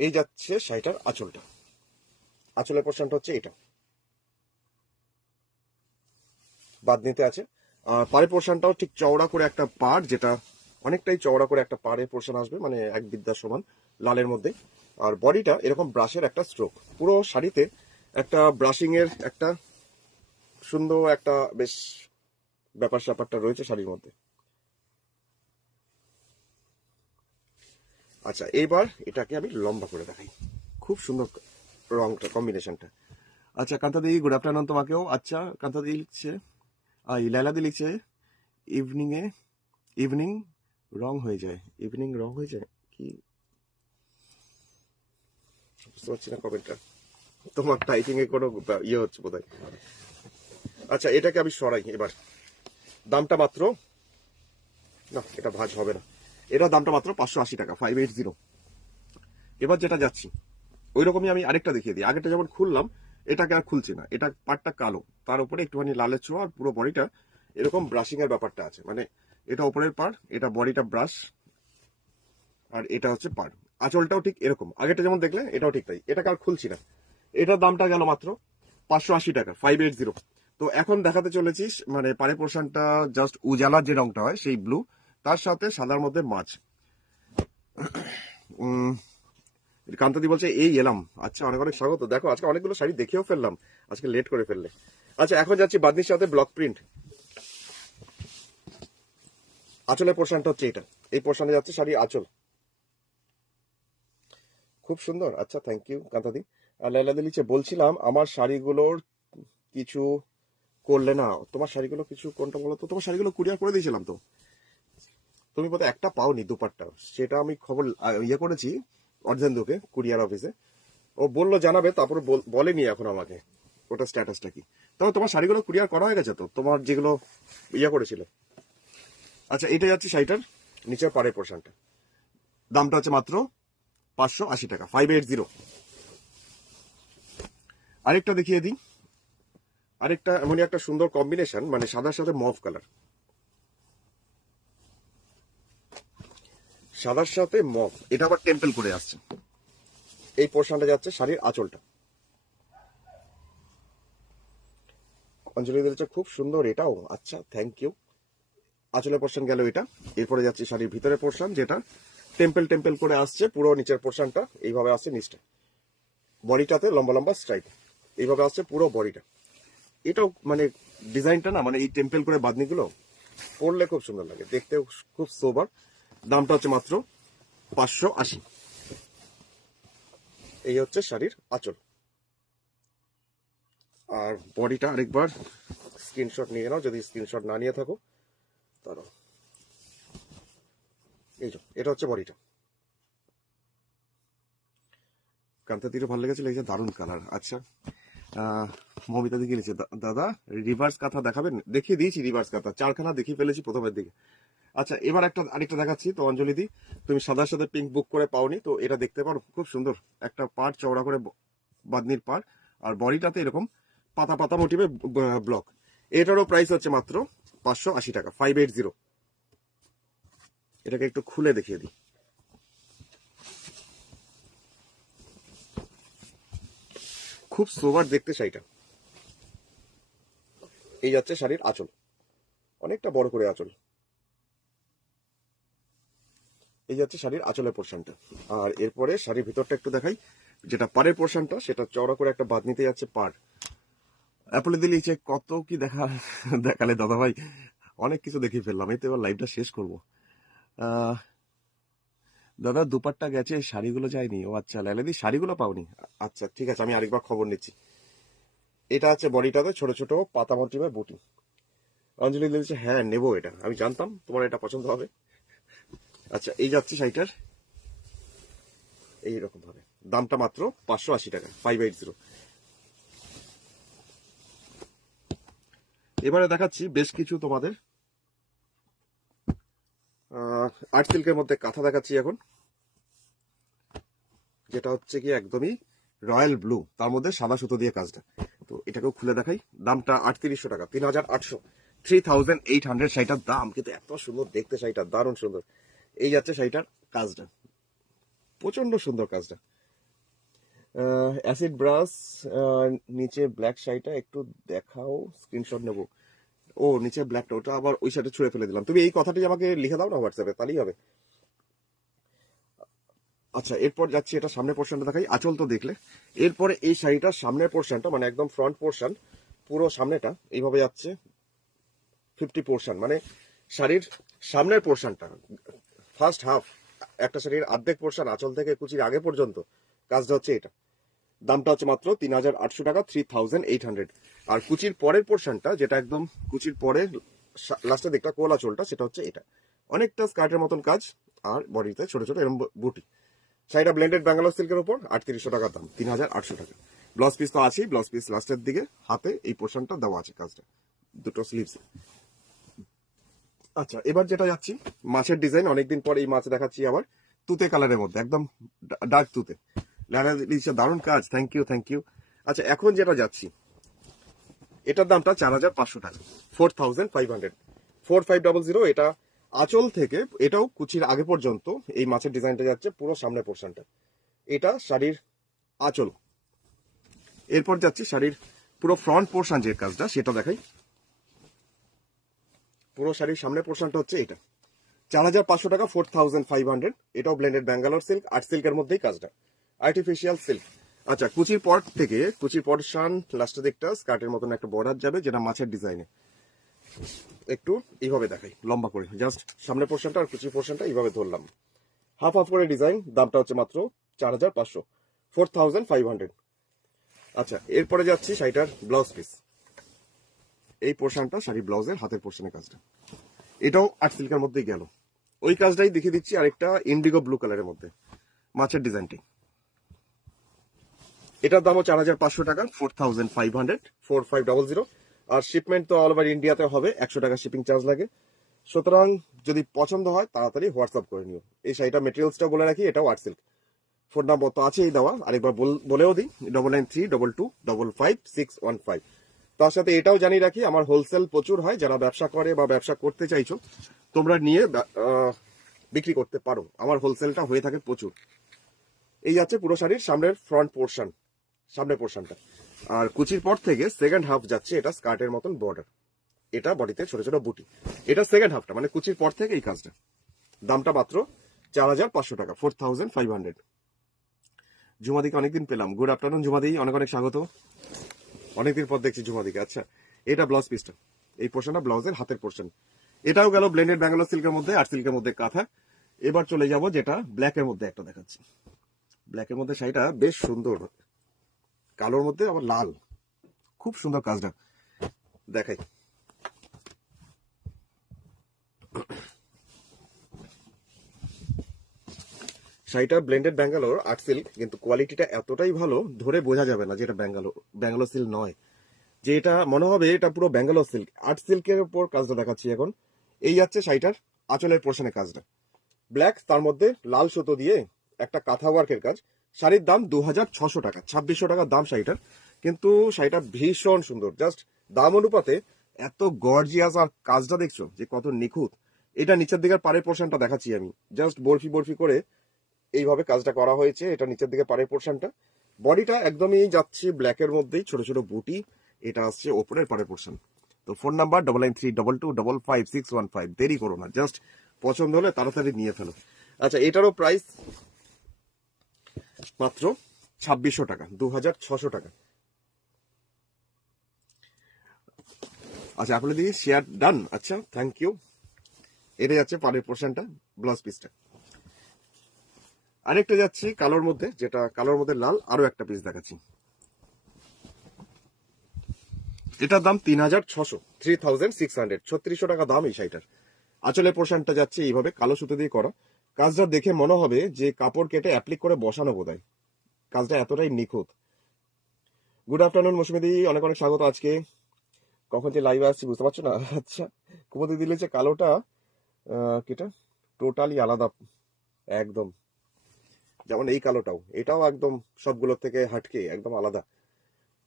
এই যাচ্ছে শাড়িটার আঁচলটা, আঁচলের পোর্শনটা হচ্ছে এটা, বাদনিতে আছে। আর পাড়ের পোর্শনটাও ঠিক চওড়া করে একটা পাড়, যেটা অনেকটাই চওড়া করে একটা পাড়ের পোর্শন আসবে, মানে এক বিদ্যার সমান লালের মধ্যে। আর বডিটা এরকম ব্রাশের একটা স্ট্রোক, পুরো শাড়িতে একটা ব্রাশিং এর একটা সুন্দর একটা বেশ ব্যাপার স্যাপারটা রয়েছে শাড়ির মধ্যে। আচ্ছা, এইবার এটাকে আমি লম্বা করে দেখাই, খুব সুন্দর রংটা, কম্বিনেশনটা। আচ্ছা, কান্তাদি গুড আফটারনুন তোমাকেও। আচ্ছা, কান্তাদি লিখছে, লাইলাদি লিখছে, ইভিনিং এ, ইভিনিং রং হয়ে যায়, ইভিনিং রং হয়ে যায় কি বুঝতে পারছি না কমেন্টটা, তোমার টাইপিং এ কোনো ইয়ে হচ্ছে বোধহয়। আচ্ছা, এটাকে আমি সরাই এবার, দামটা মাত্র না, এটা ভাঁজ হবে না। এটার দামটা মাত্র 580 টাকা, 580। এবার যেটা যাচ্ছি ওই রকমই আমি আরেকটা দেখিয়ে দিই। আগেরটা যেমন খুললাম, এটাকে আর খুলছি না। এটা পাটটা কালো, তার উপরে একটুখানি লালের ছোঁয়া, আর পুরো বডিটা এরকম ব্রাশিং এর ব্যাপারটা আছে। মানে এটা উপরের পার্ট, এটা বডিটা ব্রাশ, আর এটা হচ্ছে পাড়। আঁচলটাও ঠিক এরকম, আগেটা যেমন দেখলে এটাও ঠিক তাই। এটাকে আর খুলছি না। এটার দামটা গেল মাত্র 580 টাকা, 580। তো এখন দেখাতে চলেছিস মানে পাড়ের পোর্শনটা জাস্ট উজালার যে রংটা হয় সেই ব্লু, তার সাথে সাদার মধ্যে মাছ। কান্তাদি বলছে এই এলাম। আচ্ছা, অনেক অনেক স্বাগত। দেখো আজকে অনেকগুলো শাড়ি দেখেও ফেললাম, আজকে লেট করে ফেললে। আচ্ছা, এখন যাচ্ছি বাদনির সাথে ব্লক প্রিন্ট। আঁচলের পোর্শনটা হচ্ছে এটা, এই পোর্শনে যাচ্ছে শাড়ি আঁচল। খুব সুন্দর। আচ্ছা, থ্যাংক ইউ কান্তাদি। আর লাইলা দিলিছে বলছিলাম আমার শাড়িগুলোর কিছু করলে না। তোমার শাড়িগুলো কিছু কোনটা বলো তো? তোমার শাড়িগুলো কুরিয়ার করে দিয়েছিলাম তো, তুমি বোধহয় একটা পাওনি, দুপাট্টা। সেটা আমি খবর ইয়ে করেছি অর্ধেন্দুকে, কুরিয়ার অফিসে। ও বললো জানাবে, তারপরে বলেনি এখন আমাকে ওটা স্ট্যাটাসটা কি। তবে তোমার শাড়িগুলো কুরিয়ার করা হয়ে গেছে তো, তোমার যেগুলো ইয়ে করেছিল। আচ্ছা, এটা যাচ্ছে শাড়িটার নিচের পাড়ের পোর্শনটা, দামটা হচ্ছে মাত্র 580 টাকা, 580। আরেকটা দেখিয়ে দিই। আরেকটা এমনই একটা সুন্দর কম্বিনেশন, মানে সাদার সাথে মভ কালার, সাদার সাথে মভ, এটা আবার টেম্পল করে আসছে। এই পোর্শনটা যাচ্ছে শাড়ির আঁচলটা। অঞ্জলি দিয়েছে খুব সুন্দর এটাও। আচ্ছা, থ্যাংক ইউ। আঁচলের পোর্শন গেল এটা। এরপরে যাচ্ছে শাড়ির ভিতরের পোর্শন, যেটা টেম্পল টেম্পল করে আসছে। পুরো নিচের পোর্শনটা এইভাবে আসছে, নিচটা বডিটাতে লম্বা লম্বা স্ট্রাইপ এইভাবে আসছে পুরো বডিটা। এটাও মানে ডিজাইনটা না, মানে এই টেম্পল করে বাঁধনিগুলো পরলে খুব সুন্দর লাগে, দেখতেও খুব সোবার। দামটা হচ্ছে মাত্র 580। এই হচ্ছে শাড়ির আঁচল। আর বডিটা আরেকবার স্ক্রিনশট নিয়ে নাও, যদি স্ক্রিনশট না নিয়ে থাকো তারা। এই যে এটা হচ্ছে বডিটা। কান্তাতিরও ভালো লেগেছে, লেগেছে দারুণ কালার। আচ্ছা, মমিতা দিকে লিখেছে দাদা রিভার্স কাঁথা দেখাবেন? দেখিয়ে দিয়েছি রিভার্স কাঁথা, 4খানা দেখিয়ে ফেলেছি প্রথমের দিকে। আচ্ছা, এবার আরেকটা দেখাচ্ছি। তো অঞ্জলি দি, তুমি সাদার সাথে পিঙ্ক বুক করে পাওনি তো, এটা দেখতে পারো, খুব সুন্দর একটা পাড়, চওড়া করে বাদনির পাড়, আর বডিটাতে এরকম পাতা পাতা মোটিভে ব্লক। এটারও প্রাইস হচ্ছে মাত্র 580 টাকা, 580। এটাকে একটু খুলে দেখিয়ে দিই। খুব সোবার দেখতে শাড়িটা। এই যাচ্ছে শাড়ির আঁচল, অনেকটা বড় করে আঁচল। এই যাচ্ছে শাড়ির আঁচলের পোর্শনটা। আর এরপরে শাড়ির ভিতরটা একটু দেখাই, যেটা পাড়ের পোর্শনটা, সেটা চওড়া করে একটা বাঁধ নিতে যাচ্ছে পাড়। অ্যাপলে দিলে কত কি দেখালে দাদা ভাই, অনেক কিছু দেখিয়ে ফেললাম। এই তো এবার লাইভটা শেষ করবো। আহ দাদা দুপাট্টা গেছে, শাড়িগুলো যায়নি। ও আচ্ছা, লাইলাদি শাড়িগুলো পাওনি। আচ্ছা ঠিক আছে, আমি আরেকবার খবর নিচ্ছি। এটা আছে বডিটাতে ছোট ছোট পাতা মোটিভের বুটি। অঞ্জলি দিয়েছে হ্যাঁ নেবো, এটা আমি জানতাম তোমার এটা পছন্দ হবে। আচ্ছা, এই যাচ্ছে শাড়িটার এইরকম ভাবে, দামটা মাত্র 580 টাকা, 580। এবারে দেখাচ্ছি বেশ কিছু তোমাদের আর্ট সিল্কের মধ্যে কাঁথা দেখাচ্ছি এখন, যেটা হচ্ছে কি একদমই রয়্যাল ব্লু, তার মধ্যে সাদা সুতো দিয়ে কাজটা। তো এটাকেও খুলে দেখাই। দামটা 3800 টাকা, 3800, 3800 শাড়িটার দাম, কিন্তু এত সুন্দর দেখতে শাড়িটা, দারুণ সুন্দর। এই যাচ্ছে শাড়িটার কাজটা, প্রচন্ড সুন্দর কাজটা। অ্যাসিড ব্রাশ, নিচে ব্ল্যাক শাড়িটা একটু দেখাও, স্ক্রিনশট নেবো। ও নিচে ব্ল্যাকটা, ওটা আবার ওই সাইডে ছুঁড়ে ফেলে দিলাম। তুমি এই কথাটি আমাকে লিখে দাও না হোয়াটসঅ্যাপে, তাহলেই হবে। আচ্ছা, এরপর যাচ্ছি এটা সামনের পোর্শনটা দেখাই। আঁচল তো দেখলে, এরপরে এই শাড়িটার সামনের পোর্শনটা, মানে একদম ফ্রন্ট পোর্শন, পুরো সামনেটা এইভাবে যাচ্ছে 50 পোর্শন, মানে শাড়ির সামনের পোর্শনটা, ফার্স্ট হাফ একটা শাড়ির অর্ধেক পোর্শন আঁচল থেকে কুচির আগে পর্যন্ত কাজটা হচ্ছে এটা। দামটা হচ্ছে মাত্র 3800 টাকা, 3800। আর কুচির পরের পোর্শনটা, যেটা একদম কুচির পরে লাস্টের দিকটা কোলা চোলটা, সেটা হচ্ছে এটা, অনেকটা স্কার্টের মতন কাজ, আর বডিতে ছোট ছোট এরকম বুটি। শাড়িটা ব্লেন্ডেড ব্যাঙ্গালোর সিল্কের উপর, 3800 টাকা দাম, 3800 টাকা। ব্লাউজ পিস তো আছেই, ব্লাউজ পিস লাস্টের দিকে হাতে এই পোর্শনটা দেওয়া আছে কাজটা, দুটো স্লিভস। আচ্ছা, এবার যেটা যাচ্ছি মাছের ডিজাইন, অনেকদিন পর এই মাছ দেখাচ্ছি আবার তুতে কালারের মধ্যে, একদম ডার্ক তুতে। লালা দিচ্ছে, দারুণ কাজ, থ্যাংক ইউ থ্যাংক ইউ। আচ্ছা, এখন যেটা যাচ্ছি এটার দামটা 4,500 টাকা, 4,500, 4500। এটা আঁচল থেকে এটাও কুচির আগে পর্যন্ত এই মাছের ডিজাইনটা যাচ্ছে পুরো সামনের পোর্শনটা। এটা শাড়ির আঁচল। এরপর যাচ্ছি শাড়ির পুরো ফ্রন্ট পোর্শন, যে কাজটা সেটা দেখাই। পুরো শাড়ির সামনের পোর্শনটা হচ্ছে এটা, 4,500 টাকা, 4,500। এটাও ব্লেন্ডেড ব্যাঙ্গালোর সিল্ক, আর্ট সিল্কের মধ্যেই কাজটা, আর্টিফিশিয়াল সিল্ক। আচ্ছা, কুচির পর থেকে কুচির পোর্শন লাস্টের দিকটা স্কার্টের মতন একটা বর্ডার যাবে, যেটা মাছের ডিজাইনে। একটু এইভাবে দেখাই লম্বা করে, জাস্ট সামনের পোর্শনটা আর কুচির পোর্শনটা এইভাবে ধরলাম, হাফ হাফ করে ডিজাইন। দামটা হচ্ছে মাত্র 4,500, 4,500। আচ্ছা, এরপরে যাচ্ছি শাড়িটার ব্লাউজ পিস। এই পোর্শনটা শাড়ি ব্লাউজের হাতের পোর্শনের কাজটা, এটাও আর্ট সিল্কের মধ্যেই গেল। ওই কাজটাই দেখিয়ে দিচ্ছি আরেকটা ইন্ডিগো ব্লু কালারের মধ্যে মাছের ডিজাইনটি। এটার দামও 4,500 টাকা, 4,500, 4,500। আর শিপমেন্ট তো অল ওভার ইন্ডিয়াতে হবে, 100 টাকা শিপিং চার্জ লাগে। সুতরাং যদি পছন্দ হয় তাড়াতাড়ি হোয়াটসঅ্যাপ করে নিও। এই শাড়িটা মেটেরিয়ালসটা বলে রাখি, এটাও আর্ট সিল্ক। ফোন নাম্বার তো আছেই দেওয়া, আরেকবার বলেও দিই, 9932225615। তার সাথে এটাও জানিয়ে রাখি, আমার হোলসেল প্রচুর হয়, যারা ব্যবসা করে বা ব্যবসা করতে চাইছো তোমরা নিয়ে বিক্রি করতে পারো, আমার হোলসেলটা হয়ে থাকে প্রচুর। এই যাচ্ছে পুরো শাড়ির সামনের ফ্রন্ট পোর্শন, সামনের পোর্শনটা। আর কুচির পর থেকে সেকেন্ড হাফ যাচ্ছে এটা স্কার্টের মতন বর্ডার, এটা বডিতে ছোট ছোট বুটি। এটা সেকেন্ড হাফটা, মানে কুচির পর থেকে এই কাজটা। দামটা মাত্র 4,500 টাকা, 4,500। ঝুমাদিকে অনেকদিন পেলাম, গুড আফটারনুন ঝুমাদি, অনেক অনেক স্বাগত। অনেকদিন পর দেখছি ঝুমাদিকে। আচ্ছা, এটা ব্লাউজ পিসটা, এই পোর্শনটা ব্লাউজের হাতের পোর্শন। এটাও গেল ব্লেন্ডেড ব্যাঙ্গালোর সিল্কের মধ্যে, আর সিল্কের মধ্যে কাঁথা। এবার চলে যাব যেটা ব্ল্যাকের মধ্যে একটা দেখাচ্ছি। ব্ল্যাকের মধ্যে শাড়িটা বেশ সুন্দর, কালোর মধ্যে আবার লাল, খুব সুন্দর কাজটা দেখাই। শাড়িটা ব্লেন্ডেড ব্যাঙ্গালোর আর্ট সিল্ক, কিন্তু কোয়ালিটিটা এতটাই ভালো ধরে বোঝা যাবে না যে এটা ব্যাঙ্গালোর সিল্ক নয়, যে এটা মনে হবে এটা পুরো ব্যাঙ্গালোর সিল্ক। আর্ট সিল্কের উপর কাজটা দেখাচ্ছি এখন। এই যাচ্ছে শাড়িটার আঁচলের পোর্শনে কাজটা, ব্ল্যাক, তার মধ্যে লাল সুতো দিয়ে একটা কাঁথা ওয়ার্কের কাজ। শাড়ির দাম 2,600 টাকা, 2,600 টাকা দাম শাড়িটার। কিন্তু শাড়িটা ভীষণ সুন্দর, জাস্ট দাম অনুপাতে এত গর্জিয়াস। আর কাজটা দেখছো যে কত নিখুঁত। এটা নিচের দিকের পাড়ের পোর্শনটা দেখাচ্ছি আমি, জাস্ট বরফি বরফি করে এইভাবে কাজটা করা হয়েছে। এটা নিচের দিকে পাড়ের পোর্শনটা, বডিটা একদমই যাচ্ছে ব্ল্যাকের মধ্যেই, ছোট ছোট বুটি। এটা আসছে ওপরের পাড়ের পোর্শন। তো ফোন নাম্বার 9932225615। দেরি করো না, জাস্ট পছন্দ হলে তাড়াতাড়ি নিয়ে ফেলো। আচ্ছা, এটারও প্রাইস মাত্র 2,600 টাকা, 2,600 টাকা। আচ্ছা, আপনাদের দিয়ে শেয়ার ডান। আচ্ছা, থ্যাংক ইউ। এটা যাচ্ছে পাড়ের পোর্শনটা, ব্লাউজ পিসটা। আরেকটা যাচ্ছি কালোর মধ্যে, যেটা কালোর মধ্যে লাল, আরো একটা পিস দেখাচ্ছি। এটার দাম 3,600, 3,600, 3600 টাকা দাম এই শাড়িটার। আঁচলের পোর্শনটা যাচ্ছে এইভাবে কালো সুতো দিয়ে করা। কাজটা দেখে মনে হবে যে কাপড় কেটে অ্যাপ্লিক করে বসানো বোধহয়, কাজটা এতটাই নিখুঁত। গুড আফটারনুন মৌসুমীদি, অনেক অনেক স্বাগত। আজকে কখন যে লাইভে আসছি বুঝতে পারছো না। আচ্ছা, কুমতি দিলে যে কালোটা কেটা টোটালি আলাদা একদম, যেমন এই কালোটাও, এটাও একদম সবগুলোর থেকে হাটকে একদম আলাদা।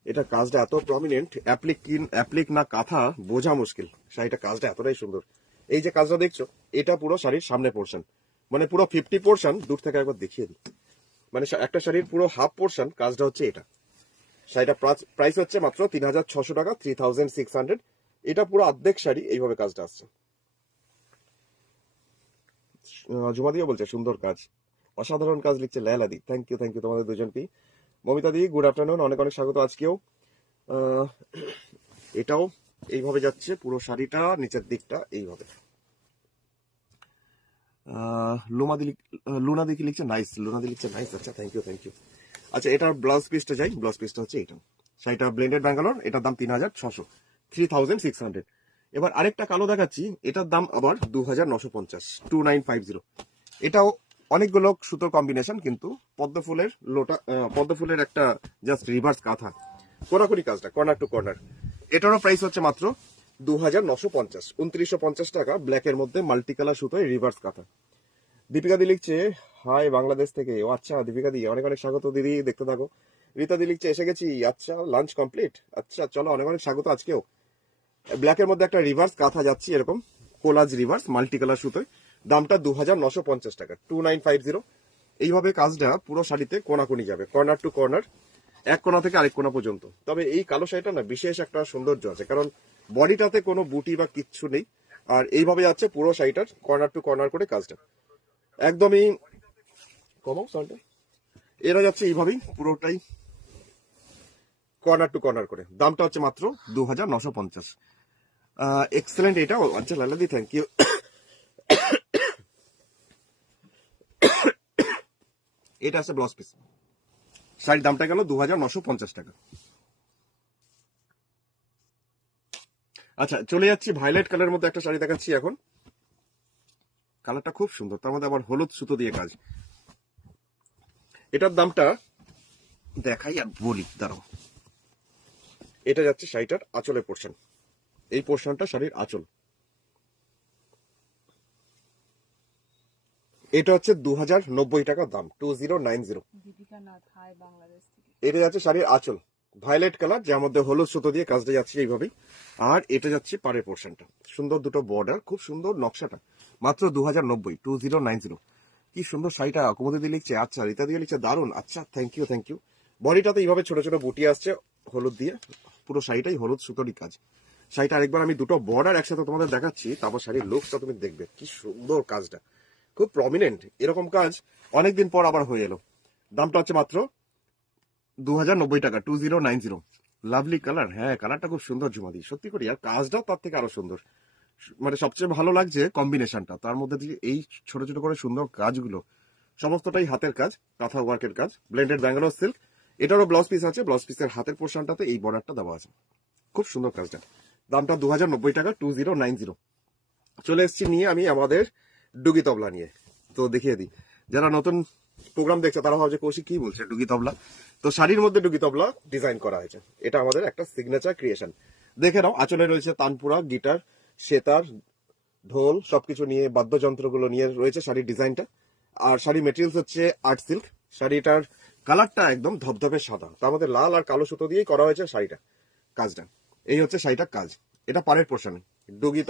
এটা কাজটা এত প্রমিনেন্ট, অ্যাপ্লিক না কাঁথা বোঝা মুশকিল। শাড়িটা কাজটা এতটাই সুন্দর। এই যে কাজটা দেখছো, এটা পুরো শাড়ির সামনে পোর্শন, মানে পুরো 50 পোর্শন। দূর থেকে একবার দেখিয়ে দিই, মানে একটা শাড়ির পুরো হাফ পোর্শন কাজটা হচ্ছে এটা। শাড়িটা প্রাইস হচ্ছে মাত্র 3,600 টাকা, 3,600। এটা পুরো অর্ধেক শাড়ি এইভাবে কাজটা আসছে। জুমাদিও বলছে সুন্দর কাজ, অসাধারণ কাজ লিখছে লেলাদি। থ্যাংক ইউ থ্যাংক ইউ তোমাদের দুজনকেই। মমিতা দি, গুড আফটারনুন, অনেক অনেক স্বাগত আজকেও। এটাও এইভাবে যাচ্ছে পুরো শাড়িটা, নিচের দিকটা এইভাবে। লুনাদি কি লিখছে নাইস, লুনাদি লিখছে নাইস। আচ্ছা, থ্যাংক ইউ থ্যাংক ইউ। আচ্ছা, এটার ব্লাউজ পিসটা যাই, ব্লাউজ পিসটা হচ্ছে এটা। শাড়িটা ব্লেন্ডেড ব্যাঙ্গালোর, এটার দাম 3,600, 3,600। এবার আরেকটা কালো দেখাচ্ছি, এটার দাম আবার 2,950, 2,950। এটাও অনেকগুলো সুতোর কম্বিনেশন, কিন্তু পদ্মফুলের একটা জাস্ট রিভার্স কাঁথা, কোনাকুনি কাজটা, কর্নার টু কর্নার। এটারও প্রাইস হচ্ছে মাত্র 2950, 2950 টাকা ব্ল্যাকের মধ্যে মাল্টি কালার সুতোয় রিভার্স কাঁথা। দীপিকা দি লিখছে হাই বাংলাদেশ থেকে। ও আচ্ছা দীপিকা দি, অনেক অনেক স্বাগত দিদি, দেখতে থাকো। রীতা দি লিখছে এসে গেছি। আচ্ছা লাঞ্চ কমপ্লিট, আচ্ছা চলো, অনেক অনেক স্বাগত। আজকেও ব্ল্যাকের মধ্যে একটা রিভার্স কাঁথা যাচ্ছি, এরকম কোলাজ রিভার্স মাল্টি কালার সুতোয়। দামটা 2950 টাকা, 2950। এইভাবে কাজটা পুরো শাড়িতে কোনাকুনি যাবে, কর্নার টু কর্নার, এক কোণা থেকে আরেক কোণা পর্যন্ত। তবে এই কালো শাড়িটা না বিশেষ একটা সৌন্দর্য আছে, কারণ বডিটাতে কোনো বুটি বা কিচ্ছু নেই, আর এইভাবে যাচ্ছে পুরো শাড়িটার কর্নার টু কর্নার করে কাজটা একদমই কমাও সাউন্ডটা। এরা যাচ্ছে এইভাবেই পুরোটাই কর্নার টু কর্নার করে। দামটা হচ্ছে মাত্র 2950। এক্সেলেন্ট এটা। আচ্ছা লালাদি, থ্যাংক ইউ। এটা আছে ব্লাউজ পিস, শাড়ির দামটা গেল 2950 টাকা। আচ্ছা চলে যাচ্ছি ভায়োলেট কালারের মধ্যে একটা শাড়ি দেখাচ্ছি এখন। কালারটা খুব সুন্দর, তার মধ্যে আবার হলুদ সুতো দিয়ে কাজ। এটার দামটা দেখাই আর বলি, দাঁড়াও। এটা যাচ্ছে শাড়িটার আঁচলের পোর্শন, এই পোর্শনটা শাড়ির আঁচল। এটা হচ্ছে 2090 টাকা দাম, 2090। দীপিকা নাথ, হাই বাংলাদেশ থেকে। এটা যাচ্ছে শাড়ির আঁচল, ভায়োলেট কালার, যার মধ্যে হলুদ সুতো দিয়ে কাজটা যাচ্ছে এইভাবেই। আর এটা যাচ্ছে পাড়ের পোর্শনটা, সুন্দর দুটো বর্ডার, খুব সুন্দর নকশাটা। মাত্র 2090, 2090। কি সুন্দর শাড়িটা। কুমুদি দিয়ে লিখছে আচ্ছা, রীতা দিয়ে লিখছে দারুন। আচ্ছা থ্যাংক ইউ থ্যাংক ইউ। বডিটাতে এইভাবে ছোট ছোট বুটি আসছে হলুদ দিয়ে, পুরো শাড়িটাই হলুদ সুতোরই কাজ। শাড়িটা আরেকবার আমি দুটো বর্ডার একসাথে তোমাদের দেখাচ্ছি, তারপর শাড়ির লুকসটা তুমি দেখবে কি সুন্দর কাজটা, খুব প্রমিনেন্ট। এরকম কাজ অনেকদিন পর আবার হয়ে এলো। দামটা হচ্ছে মাত্র 2090 টাকা, 2090। লাভলি কালার, হ্যাঁ কালারটা খুব সুন্দর ঝুমাদি, সত্যি করি। আর কাজটাও তার থেকে আরো সুন্দর, মানে সবচেয়ে ভালো লাগছে কম্বিনেশনটা, তার মধ্যে দিয়ে এই ছোট ছোট করে সুন্দর কাজগুলো, সমস্তটাই হাতের কাজ, কাঁথা ওয়ার্কের কাজ, ব্লেন্ডেড ব্যাঙ্গালোর সিল্ক। এটারও ব্লাউজ পিস আছে, ব্লাউজ পিসের হাতের পোর্শনটাতে এই বর্ডারটা দেওয়া আছে, খুব সুন্দর কাজটা। দামটা 2090 টাকা, 2090। চলে এসেছি নিয়ে আমি আমাদের ডুগি তবলা নিয়ে। তো দেখিয়ে দিই, যারা নতুন প্রোগ্রাম দেখছে তারা ভাবছে কৌশিক কি বলছে ডুগি তবলা। তো শাড়ির মধ্যে ডুগি তবলা ডিজাইন করা হয়েছে, এটা আমাদের একটা সিগনেচার ক্রিয়েশন। দেখে নাও, আঁচলে রয়েছে তানপুরা, গিটার, সেতার, ঢোল, সবকিছু নিয়ে, বাদ্যযন্ত্রগুলো নিয়ে রয়েছে শাড়ির ডিজাইনটা। আর শাড়ি মেটেরিয়ালস হচ্ছে আর্ট সিল্ক। শাড়িটার কালারটা একদম ধবধবে সাদা, তার মধ্যে লাল আর কালো সুতো দিয়েই করা হয়েছে শাড়িটা কাজটা। এই হচ্ছে শাড়িটার কাজ। এটা পাড়ের পোর্শনে ডুগি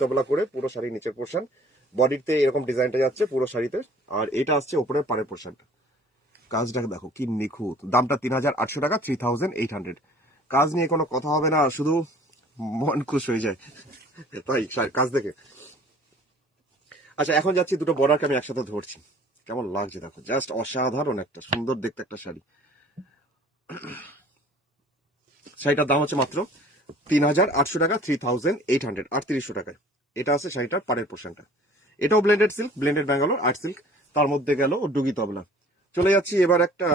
তবলা করে পুরো শাড়ির নিচের পোর্শন, বডিতে এরকম ডিজাইনটা যাচ্ছে পুরো শাড়িতে। আর এটা আসছে উপরের পাড়ের পোর্শনটা। কাজটা দেখো কি নিখুঁত। দামটা 3800 টাকা, 3800। কাজ নিয়ে কোনো কথা হবে না, শুধু মন খুশ হয়ে যায় তাই কাজ দেখে। আচ্ছা এখন যাচ্ছি, দুটো বর্ডারকে আমি একসাথে ধরছি, কেমন লাগছে দেখো, জাস্ট অসাধারণ একটা সুন্দর দেখতে একটা শাড়ি। শাড়িটার দাম হচ্ছে মাত্র 3800 টাকা, 3800, 3800 টাকায়। এটা আছে শাড়িটার পাড়ের পোর্শনটা। এটাও blended silk, blended Bangalore art silk, তার মধ্যে গেল ডুগি তবলা। চলে যাচ্ছি এবার একটা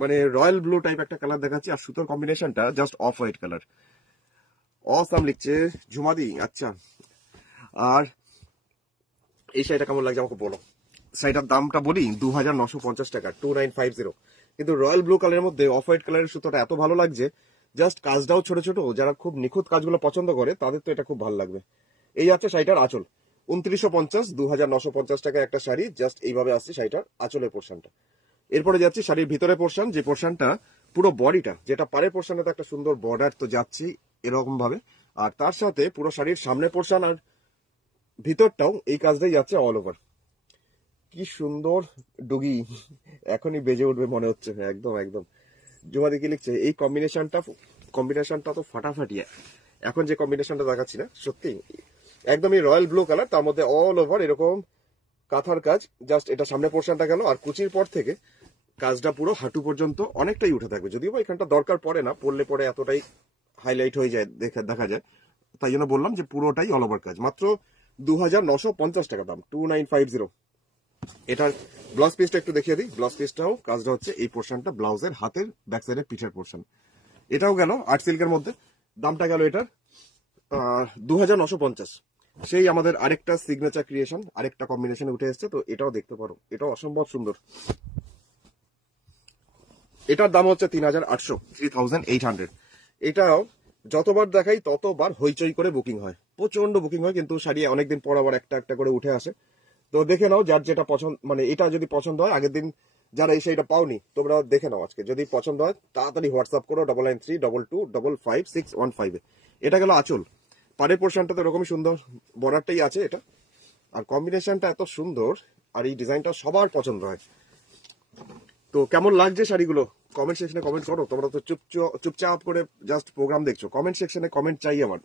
মানে রয়্যাল ব্লু টাইপ একটা কালার দেখাচ্ছি, আর সুতোর কম্বিনেশনটা just off white colour. Awesome লিখছে ঝুমাদি। আচ্ছা, আর এই শাড়িটা কেমন লাগছে আমাকে বলো। শাড়িটার দামটা বলি 2950 টাকা, 2950। কিন্তু রয়্যাল ব্লু কালারের মধ্যে অফ হোয়াইট কালারের সুতোটা এত ভালো লাগছে, জাস্ট কাজটাও ছোট ছোট, যারা খুব নিখুঁত কাজগুলো পছন্দ করে তাদের তো এটা খুব ভালো লাগবে। এই আছে শাড়িটার আঁচল, 2950, 2950 টাকা একটা শাড়ি, জাস্ট এইভাবে আসছে শাড়িটার আঁচলের পোর্শনটা। এরপরে যাচ্ছি শাড়ির ভিতরে পোর্শন, যে পোর্শনটা পুরো বডিটা, যেটা পাড়ের পোর্শনে তো একটা সুন্দর বর্ডার তো যাচ্ছি এরকম ভাবে, আর তার সাথে পুরো শাড়ির সামনে পোর্শন আর ভিতরটাও এই কাজটাই যাচ্ছে অল ওভার। কি সুন্দর ডুগি, এখনই বেজে উঠবে মনে হচ্ছে, একদম একদম। জুমাদি কি লিখছে এই কম্বিনেশনটা তো ফাটাফাটি। এখন যে কম্বিনেশনটা দেখাচ্ছি না, সত্যি একদমই রয়্যাল ব্লু কালার, তার মধ্যে অল ওভার এরকম কাঁথার কাজ। জাস্ট এটা সামনে পোর্শনটা গেল, আর কুচির পর থেকে কাজটা পুরো হাঁটু পর্যন্ত অনেকটাই উঠে থাকবে, যদিও বা এখানটা দরকার পড়ে না, পড়লে পরে এতটাই হাইলাইট হয়ে যায়, দেখা যায়। তাই জন্য বললাম যে পুরোটাই অল ওভার কাজ। মাত্র 2950 টাকা দাম, 2950। এটার ব্লাউজ পিসটা একটু দেখিয়ে দিই। ব্লাউজ পিসটাও কাজটা হচ্ছে এই পোর্শনটা, ব্লাউজের হাতের ব্যাক সাইডের পিঠের পোর্শন। এটাও গেল আর্ট সিল্কের মধ্যে, দামটা গেল এটার 2950। সেই আমাদের আরেকটা সিগনেচার ক্রিয়েশন, আরেকটা কম্বিনেশনে উঠে এসছে, তো এটাও দেখতে পারো, এটাও অসম্ভব সুন্দর। এটার দাম হচ্ছে 3800, 3800। এটাও যতবার দেখাই ততবার হইচই করে বুকিং হয়, প্রচন্ড বুকিং হয়, কিন্তু শাড়ি অনেকদিন পর আবার একটা একটা করে উঠে আসে। তো দেখে নাও যার যেটা পছন্দ, মানে এটা যদি পছন্দ হয়, আগের দিন যারা এই শাড়িটা পাওনি তোমরা দেখে নাও, আজকে যদি পছন্দ হয় তাড়াতাড়ি হোয়াটসঅ্যাপ করো 9932255615 এটা গেল আঁচল। পাড়ের পোর্শনটা তো এরকমই সুন্দর, বর্ডারটাই আছে এটা, আর কম্বিনেশনটা এত সুন্দর, আর এই ডিজাইনটা সবার পছন্দ হয়। তো কেমন লাগছে শাড়িগুলো কমেন্ট সেকশনে কমেন্ট করো। তোমরা তো চুপচাপ করে জাস্ট প্রোগ্রাম দেখছো, কমেন্ট সেকশনে কমেন্ট চাই আমার,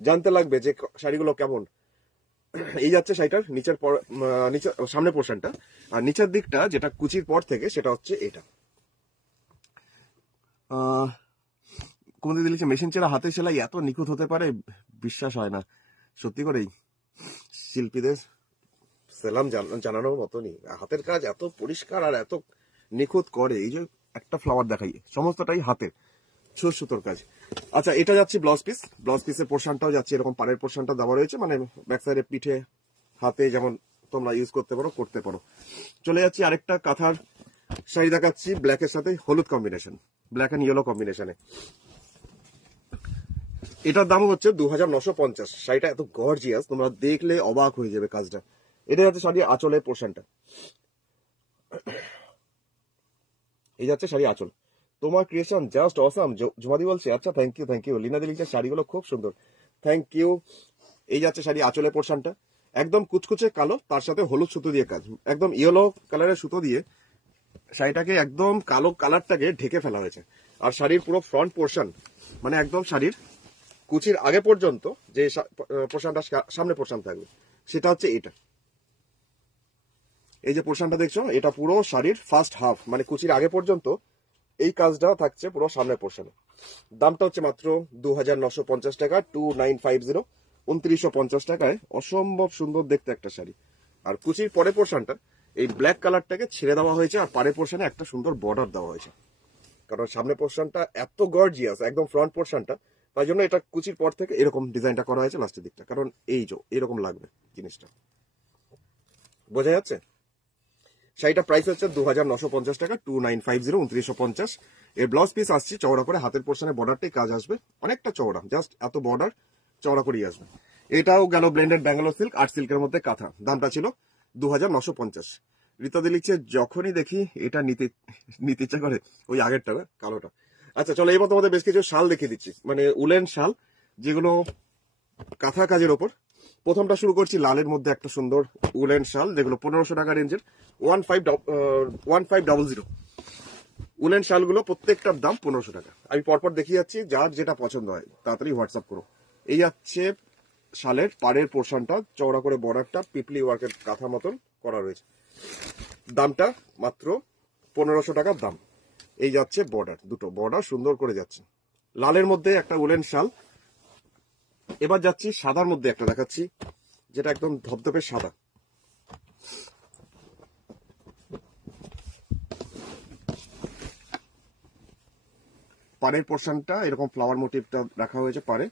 জানতে লাগবে যে শাড়িগুলো কেমন। এই যাচ্ছে শাড়িটার নিচের সামনের পোর্শনটা, আর নিচের দিকটা যেটা কুচির পর থেকে সেটা হচ্ছে এটা। কোনদিন লিখছে মেশিন চেরা হাতে সেলাই এত নিখুঁত হতে পারে, বিশ্বাস হয় না সত্যি করেই। শিল্পীদের সেলাম জানানোর মতনই, হাতের কাজ এত পরিষ্কার আর এত নিখুঁত করে। এই যে একটা ফ্লাওয়ার দেখাই, সমস্তটাই হাতের সুতোর কাজ। আচ্ছা, এটা যাচ্ছে ব্লাউজ পিসের পোর্শনটাও যাচ্ছে এরকম, পাড়ের পোর্শনটা দেওয়া রয়েছে, মানে ব্যাক সাইডে পিঠে হাতে যেমন তোমরা ইউজ করতে পারো। চলে যাচ্ছি আরেকটা কাঁথার শাড়ি দেখাচ্ছি, ব্ল্যাকের সাথে হলুদ কম্বিনেশন, ব্ল্যাক এন্ড ইয়েলো কম্বিনেশনে। এটার দাম হচ্ছে 2950। শাড়িটা এত গর্জিয়াস, তোমরা দেখলে অবাক হয়ে যাবে কাজটা। এটা হচ্ছে শাড়ি আঁচলের পোর্শনটা, এই যাচ্ছে শাড়ি আঁচল। তোমার ক্রিয়েশন জাস্ট অসাম, জুমাদি বলছে। আচ্ছা, থ্যাংক ইউ। লিনাদি লিখছে শাড়িগুলো খুব সুন্দর, থ্যাংক ইউ। এই যাচ্ছে শাড়ি আঁচলের পোর্শনটা, একদম কুচকুচে কালো, তার সাথে হলুদ সুতো দিয়ে কাজ, একদম ইয়েলো কালারের সুতো দিয়ে শাড়িটাকে একদম কালো কালারটাকে ঢেকে ফেলা হয়েছে। আর শাড়ির পুরো ফ্রন্ট পোর্শন, মানে একদম শাড়ির কুচির আগে পর্যন্ত যে পোর্শনটা সামনে পোর্শন থাকবে সেটা হচ্ছে এটা। এই যে পোর্শনটা দেখছো, এটা পুরো শাড়ির ফার্স্ট হাফ, মানে কুচির আগে পর্যন্ত এই কাজটা থাকছে পুরো সামনের পোর্শনে। দামটা হচ্ছে মাত্র 2950 টাকা, 2950, 2950 টাকায় অসম্ভব সুন্দর দেখতে একটা শাড়ি। আর কুচির পরে পোর্শনটা এই ব্ল্যাক কালারটাকে ছেড়ে দেওয়া হয়েছে, আর পাড়ের পোর্শনে একটা সুন্দর বর্ডার দেওয়া হয়েছে, কারণ সামনের পোর্শনটা এত গর্জিয়াস, একদম ফ্রন্ট পোর্শনটা, তাই জন্য এটা কুচির পর থেকে এরকম ডিজাইনটা করা হয়েছে লাস্টের দিকটা, কারণ এই যে এরকম লাগবে জিনিসটা, বোঝা যাচ্ছে। শাড়িটা প্রাইস হচ্ছে 2950 টাকা, 2950, 2950। এর ব্লাউজ পিস আসছে চওড়া করে, হাতের পোর্শনে বর্ডারটাই কাজ আসবে, অনেকটা চওড়া, জাস্ট এত বর্ডার চওড়া করেই আসবে। এটাও গেল ব্লেন্ডেড ব্যাঙ্গালোর সিল্ক, আর্ট সিল্কের মধ্যে কাঁথা, দামটা ছিল 2950। রিতাদি লিখছে যখনই দেখি এটা নিতে নিতে ইচ্ছা করে, ওই আগেরটা না, কালোটা। আচ্ছা চলো, এবার তোমাদের বেশ কিছু শাল দেখিয়ে দিচ্ছি, মানে উলেন শাল, যেগুলো কাঁথা কাজের ওপর। প্রথমটা শুরু করছি লালের মধ্যে, একটা সুন্দর উলেন শাল, যেগুলো 1500 টাকা রেঞ্জের, 1500। উলেন শালগুলো প্রত্যেকটার দাম 1500 টাকা। আমি পরপর দেখিয়ে যাচ্ছি, যার যেটা পছন্দ হয় তাড়াতাড়ি হোয়াটসঅ্যাপ করো। এই যাচ্ছে শালের পাড়ের পোর্শনটা, চওড়া করে বর্ডারটা পিপলি ওয়ার্কের কাঁথা মতন করা রয়েছে, দামটা মাত্র 1500 টাকার দাম। এই যাচ্ছে বর্ডার, দুটো বর্ডার সুন্দর করে যাচ্ছে, লালের মধ্যে একটা উলেন শাল। এবার যাচ্ছি সাদার মধ্যে একটা দেখাচ্ছি, যেটা একদম ধবধবে সাদা। পাড়ের পোর্শনটা এরকম ফ্লাওয়ার মোটিভটা রাখা হয়েছে পাড়ে,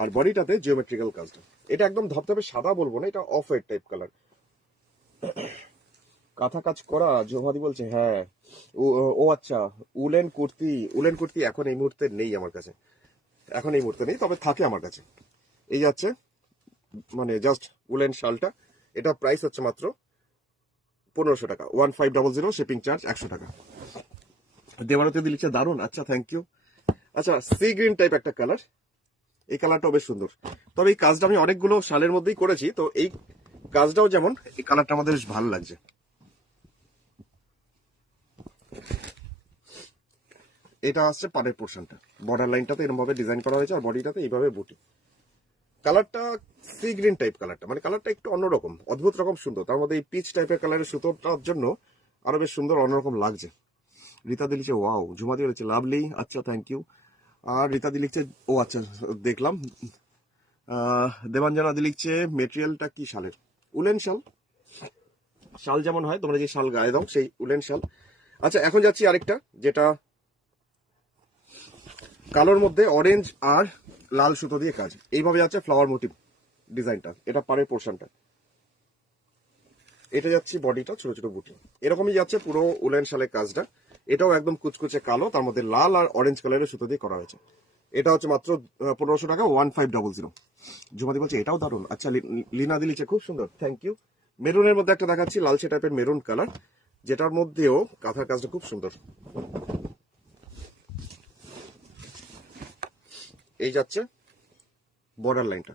আর বডিটাতে জিওমেট্রিক্যাল কাজটা। এটা একদম ধবধবে সাদা বলবো না, এটা অফ হোয়াইট টাইপ কালার, কাঁথা কাজ করা। জোহাদি বলছে হ্যাঁ। ও আচ্ছা, উলেন কুর্তি এখন এই মুহূর্তে নেই আমার কাছে, এখন এই মুহূর্তে নেই, তবে থাকে আমার কাছে। এই যাচ্ছে মানে জাস্ট উলেন শালটা, এটা প্রাইস হচ্ছে মাত্র 1500 টাকা, 1500, শিপিং চার্জ 100 টাকা। দেওয়ারতে দিচ্ছে দারুন, আচ্ছা থ্যাংক ইউ। আচ্ছা, সি গ্রিন টাইপ একটা কালার, এই কালারটাও বেশ সুন্দর, তবে এই কাজটা আমি অনেকগুলো শালের মধ্যেই করেছি, তো এই কাজটাও যেমন, এই কালারটা আমাদের বেশ ভালো লাগছে। এটা আসছে পাড়ের পোর্শনটা, বর্ডার লাইনটাতে এরকম ভাবে ডিজাইন করা হয়েছে, আর বডিটাতে এইভাবে বুটি। কালারটা সি গ্রিন টাইপ কালারটা, মানে কালারটা একটু অন্যরকম, অদ্ভুত রকম সুন্দর, তার মধ্যে এই পিচ টাইপের কালারের সুতোটার জন্য আরো বেশ সুন্দর অন্যরকম লাগছে। রীতাদি লিখছে ওয়াও, ঝুমাদি লিখছে লাভলি, আচ্ছা থ্যাংক ইউ। আর রীতাদি লিখছে ও আচ্ছা দেখলাম। দেবাঞ্জনাদি লিখছে মেটেরিয়ালটা কি শালের? উলেন শাল, শাল যেমন হয় তোমরা যে শাল গায়ে দাও সেই উলেন শাল। আচ্ছা, এখন যাচ্ছি আরেকটা, যেটা কালোর মধ্যে অরেঞ্জ আর লাল সুতো দিয়ে কাজ, এইভাবে যাচ্ছে ফ্লাওয়ার মোটিভ ডিজাইনটা, এটা পাড়ের পোর্শনটা। এটা যাচ্ছে বডিটা ছোট ছোট বুটি, এরকমই যাচ্ছে পুরো উলেন শালের কাজটা। এটাও একদম কুচকুচে কালো, তার মধ্যে লাল আর অরেঞ্জ কালারের সুতো দিয়ে করা হয়েছে। এটা হচ্ছে মাত্র 1500 টাকা, 1500। জুমাদি বলছে এটাও দারুণ। আচ্ছা, লিনা দিলিছে খুব সুন্দর, থ্যাংক ইউ। মেরুনের মধ্যে একটা দেখাচ্ছি, লালচে টাইপের মেরুন কালার, যেটার মধ্যেও কাঁথার কাজটা খুব সুন্দর। এই যাচ্ছে বর্ডার লাইনটা,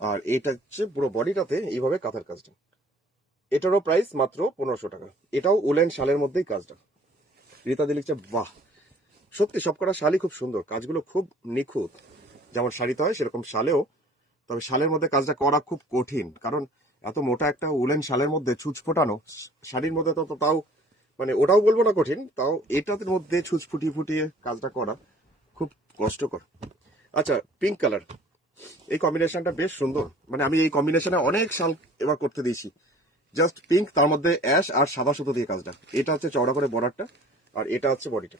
আর এটা হচ্ছে পুরো বডিটাতে এইভাবে কাঁথার কাজটা। এটারও প্রাইস মাত্র 1500 টাকা। এটাও উলেন শালের মধ্যেই কাজটা। রীতাদি লিখছে বাহ, সত্যি সবকটা শালই খুব সুন্দর, কাজগুলো খুব নিখুঁত, যেমন শাড়িতে হয় সেরকম শালেও। তবে শালের মধ্যে কাজটা করা খুব কঠিন, কারণ এত মোটা একটা উলেন শালের মধ্যে ছুঁচ ফোটানো, শাড়ির মধ্যে তো তাও মানে ওটাও বলবো না কঠিন, তাও এটার মধ্যে ছুঁচ ফুটিয়ে ফুটিয়ে কাজটা করা খুব কষ্টকর। আচ্ছা, পিঙ্ক কালার, এই কম্বিনেশনটা বেশ সুন্দর। মানে আমি এই কম্বিনেশনে অনেক শাল এবার করতে দিয়েছি। জাস্ট পিঙ্ক, তার মধ্যে অ্যাশ আর সাদা সুতো দিয়ে কাজটা। এটা হচ্ছে চওড়া করে বর্ডারটা, আর এটা হচ্ছে বডিটা।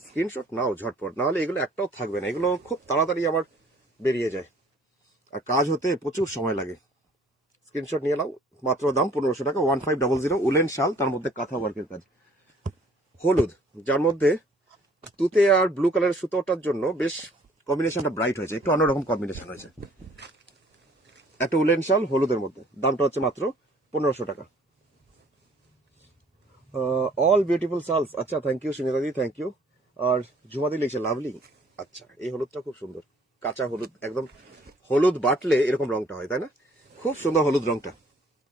স্ক্রিনশট নাও ঝটপট, নাহলে এগুলো একটাও থাকবে না, এগুলো খুব তাড়াতাড়ি আমার বেরিয়ে যায়, আর কাজ হতে প্রচুর সময় লাগে। স্ক্রিনশট নিয়ে নাও, মাত্র দাম 1500 টাকা, 1500। উলেন শাল, তার মধ্যে কাঁথা ওয়ার্কের কাজ। হলুদ, যার মধ্যে তুতে আর ব্লু কালারের সুতোটার জন্য বেশ কম্বিনেশনটা ব্রাইট হয়েছে, একটু অন্যরকম কম্বিনেশন হয়েছে। একটা উলেন শাল হলুদের মধ্যে, দামটা হচ্ছে মাত্র 1500 টাকা। অল বিউটিফুল শালস, আচ্ছা থ্যাংক ইউ সুনিতাদি, থ্যাংক ইউ। আর ঝুমাদি লিখছে লাভলি। আচ্ছা, এই হলুদটা খুব সুন্দর, কাঁচা হলুদ, একদম হলুদ বাটলে এরকম রংটা হয়, তাই না? খুব সুন্দর হলুদ রংটা,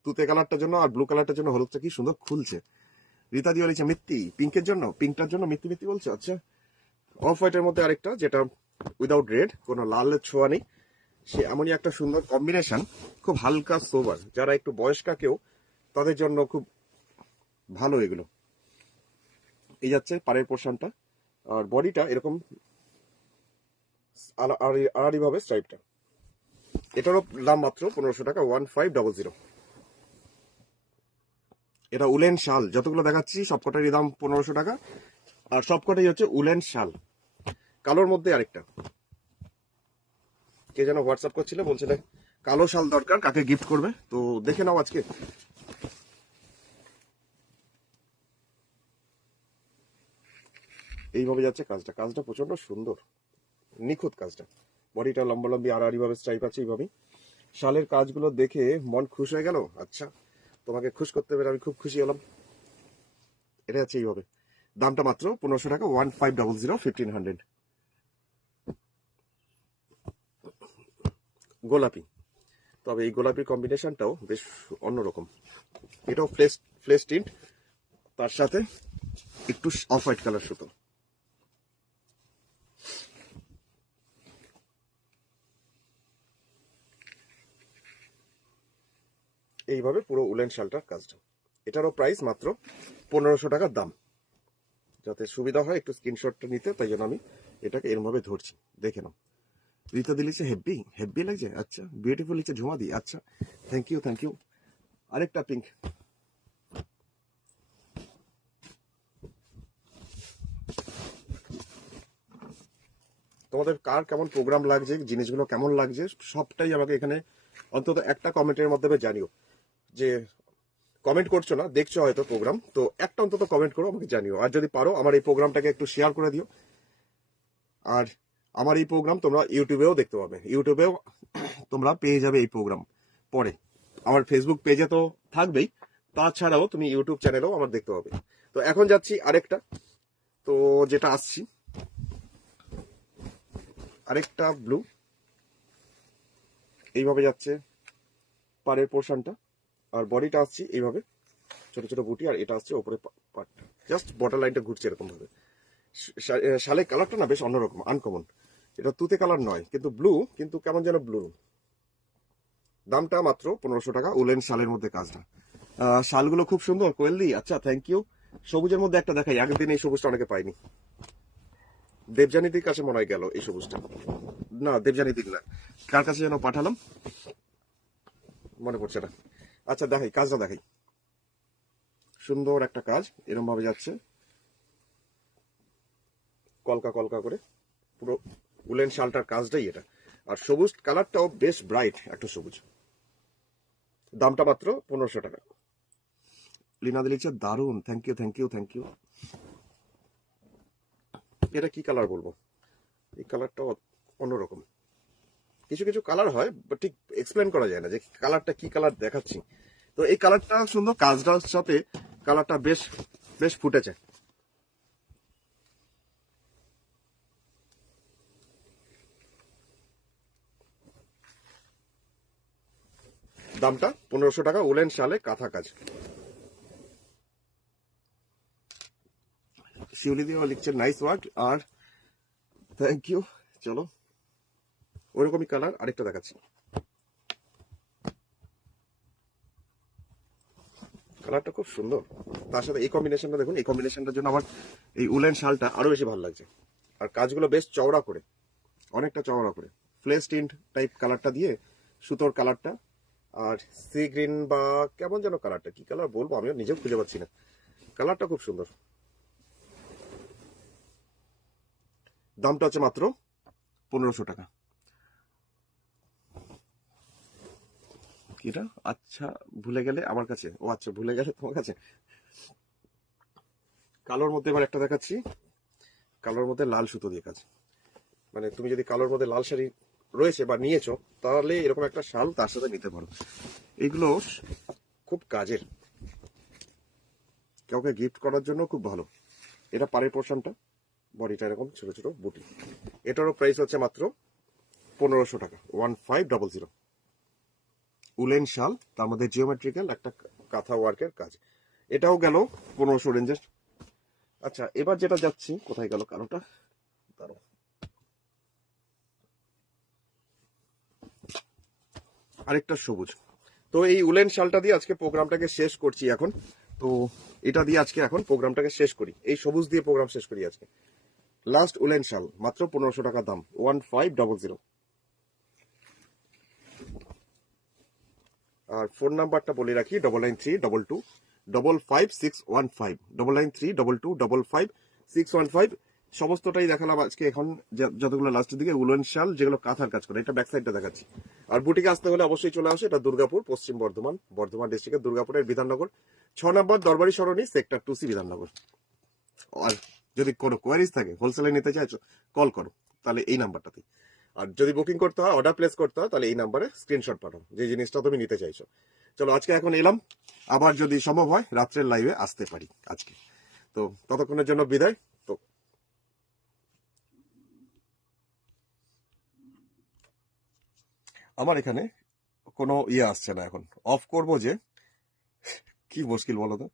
তুতে কালারটার জন্য আর ব্লু কালারটার জন্য হলুদটা কি সুন্দর খুলছে। রীতাদি বলেছে মিত্তি, পিঙ্কের জন্য, পিঙ্কটার জন্য মিত্তি মিত্তি বলছে। আচ্ছা, অফ হোয়াইটের মধ্যে আরেকটা, যেটা উইদাউট রেড, কোনো লালের ছোঁয়া নেই, সে এমনই একটা সুন্দর কম্বিনেশন, খুব হালকা সোবার, যারা একটু বয়স্কা কেউ তাদের জন্য খুব ভালো এগুলো। এই যাচ্ছে পাড়ের পোর্শনটা, আর বডিটা এরকম আড়াআড়ি ভাবে স্ট্রাইপটা। এটারও দাম মাত্র 1500 টাকা, 1500। এটা উলেন শাল, যতগুলো দেখাচ্ছি সবকটারই দাম 1500 টাকা, আর সবকটাই হচ্ছে উলেন শাল। কালোর মধ্যে আরেকটা, কে যেন হোয়াটসঅ্যাপ করছিল, বলছিল কালো শাল দরকার, কাকে গিফট করবে, তো দেখে নাও আজকে। এইভাবে যাচ্ছে কাজটা, কাজটা প্রচন্ড সুন্দর, নিখুঁত কাজটা। বডিটা লম্বা লম্বি আড়াআড়ি ভাবে স্ট্রাইপ আছে এইভাবেই। শালের কাজগুলো দেখে মন খুশ হয়ে গেল। আচ্ছা, তোমাকে খুশ করতে পেরে আমি খুব খুশি হলাম। এটা হচ্ছে এইভাবে, দামটা মাত্র 1500 টাকা, 1500, 1500। গোলাপি, তবে এই গোলাপির কম্বিনেশনটাও বেশ অন্যরকম। এটাও ফ্লেশ ফ্লেশ টিন্ট, তার সাথে একটু অফ হোয়াইট কালার সুতো। এইভাবে পুরো উলেন শালটার কাজটা। এটারও প্রাইস মাত্র 1500 টাকার দাম। যাতে সুবিধা হয় একটু স্ক্রিনশটটা নিতে, তাই জন্য আমি এটাকে এরমভাবে ধরছি, দেখে নাও। রীতা দিলিছে হেভি হেভি লাগছে। আচ্ছা, বিউটিফুল লিখছে ঝুমাদি। আচ্ছা, থ্যাংক ইউ থ্যাংক ইউ। আরেকটা পিঙ্ক, তোমাদের কার কেমন প্রোগ্রাম লাগছে, জিনিসগুলো কেমন লাগছে, সবটাই আমাকে এখানে অন্তত একটা কমেন্টের মাধ্যমে জানিও। যে কমেন্ট করছো না, দেখছো হয়তো প্রোগ্রাম, তো একটা অন্তত কমেন্ট করো, আমাকে জানিও। আর যদি পারো আমার এই প্রোগ্রামটাকে একটু শেয়ার করে দিও। আর আমার এই প্রোগ্রাম তোমরা ইউটিউবেও দেখতে পাবে, ইউটিউবেও তোমরা পেয়ে যাবে এই প্রোগ্রাম পরে। আমার ফেসবুক পেজে তো থাকবেই, তাছাড়াও তুমি ইউটিউব চ্যানেলেও আমার দেখতে পাবে। তো এখন যাচ্ছি আরেকটা, তো যেটা আসছি আরেকটা ব্লু, এইভাবে যাচ্ছে পাড়ের পোর্শনটা, আর বডিটা আসছি এইভাবে ছোট ছোট বুটি, আর এটা আসছে ওপরে পার্টটা, জাস্ট বর্ডার লাইনটা ঘুরছে এরকম ভাবে। শালের কালারটা না বেশ অন্যরকম, আনকমন। এটা তুতে কালার নয়, কিন্তু ব্লু, কিন্তু কেমন যেন ব্লু। দামটা মাত্র 1500 টাকা, উলেন শালের মধ্যে কাজটা। শালগুলো খুব সুন্দর কোয়েলদি। আচ্ছা, থ্যাংক ইউ। সবুজের মধ্যে একটা দেখাই, আগের দিন এই সবুজটা অনেকে পাইনি। দেবজানীদির কাছে মনে হয় গেল এই সবুজটা, না দেবজানীদির না, কার কাছে যেন পাঠালাম, মনে পড়ছে না। আচ্ছা, দেখাই কাজটা দেখাই, সুন্দর একটা কাজ, এরকম ভাবে যাচ্ছে কলকা কলকা করে, পুরো উলেন শালটার কাজটাই এটা। আর সবুজ কালারটাও বেশ ব্রাইট একটা সবুজ। দামটা মাত্র 1500 টাকা। লিনা দিলিছে দারুন, thank you thank you thank you. এটা কি কালার বলবো, এই কালারটা অন্যরকম। কিছু কিছু কালার হয় বাট ঠিক এক্সপ্লেন করা যায় না যে কালারটা কি কালার দেখাচ্ছি। তো এই কালারটা সুন্দর, কাজটার সাথে কালারটা বেশ বেশ ফুটেছে। দামটা 1500 টাকা, উলেন শালে কাঁথা কাজ। শিউলি দিয়েও লিখছে নাইস ওয়ার্ক, আর থ্যাংক ইউ। চলো ওইরকমই কালার আরেকটা দেখাচ্ছি। কালারটা খুব সুন্দর, তার সাথে এই কম্বিনেশনটা দেখুন, এই কম্বিনেশনটার জন্য আমার এই উলেন শালটা আরো বেশি ভালো লাগছে। আর কাজগুলো বেশ চওড়া করে, অনেকটা চওড়া করে ফ্লেস টিন্ট টাইপ কালারটা দিয়ে, সুতোর কালারটা। আর সি গ্রিন বা কেমন যেন কালারটা, কি কালার বলবো আমিও নিজেও খুঁজে পাচ্ছি না। কালারটা খুব সুন্দর। দামটা হচ্ছে মাত্র 1500 টাকা। এটা আচ্ছা, ভুলে গেলে আমার কাছে, ও আচ্ছা ভুলে গেলে তোমার কাছে। কালোর মধ্যে এবার একটা দেখাচ্ছি, কালোর মধ্যে লাল সুতো দিয়ে কাজ। মানে তুমি যদি কালোর মধ্যে লাল শাড়ি রয়েছে বা নিয়েছো, তাহলে এরকম একটা শাল তার সাথে নিতে পারো। এগুলো খুব কাজের, কাউকে গিফট করার জন্য খুব ভালো। এটা পাড়ের পোর্শনটা, বডিটা এরকম ছোট ছোট বুটি। এটারও প্রাইস হচ্ছে মাত্র 1500 টাকা, 1500। উলেন শাল, তার মধ্যে জিওমেট্রিক্যাল একটা কাঁথা ওয়ার্কের কাজ। এটাও গেল 1500 রেঞ্জের। আচ্ছা এবার যেটা যাচ্ছি, কোথায় গেল কালোটা, দাঁড়াও। আরেকটা সবুজ। তো এই উলেন শালটা দিয়ে আজকে প্রোগ্রামটাকে শেষ করছি এখন। তো এটা দিয়ে আজকে এখন প্রোগ্রামটাকে শেষ করি, এই সবুজ দিয়ে প্রোগ্রাম শেষ করি আজকে। লাস্ট উলেন শাল, মাত্র 1500 টাকা দাম, 1500। আর ফোন নাম্বারটা বলে রাখি, 9932255615, 9932255615। সমস্তটাই দেখালাম আজকে এখন, যতগুলো লাস্টের দিকে উলেন শাল যেগুলো কাঁথার কাজ করে। এটা ব্যাক সাইডটা দেখাচ্ছি। আর বুটিকে আসতে হলে অবশ্যই চলে আসে, এটা দুর্গাপুর, পশ্চিম বর্ধমান, বর্ধমান ডিস্ট্রিক্টের দুর্গাপুরের বিধাননগর 6 নম্বর দরবারি সরণি, সেক্টর 2C, বিধাননগর। আর যদি কোনো কোয়ারিজ থাকে, হোলসেলে নিতে চাইছো, কল করো তাহলে এই নাম্বারটাতে। আর যদি বুকিং করতে হয়, অর্ডার প্লেস করতে হয়, তাহলে এই নাম্বারে স্ক্রিনশট পাঠাও যে জিনিসটা তুমি নিতে চাইছো। চলো আজকে এখন এলাম, আবার যদি সম্ভব হয় রাত্রের লাইভে আসতে পারি আজকে। তো ততক্ষণের জন্য বিদায়। তো আমার এখানে কোনো ইয়ে আসছে না, এখন অফ করবো যে কি মুশকিল বলো তো।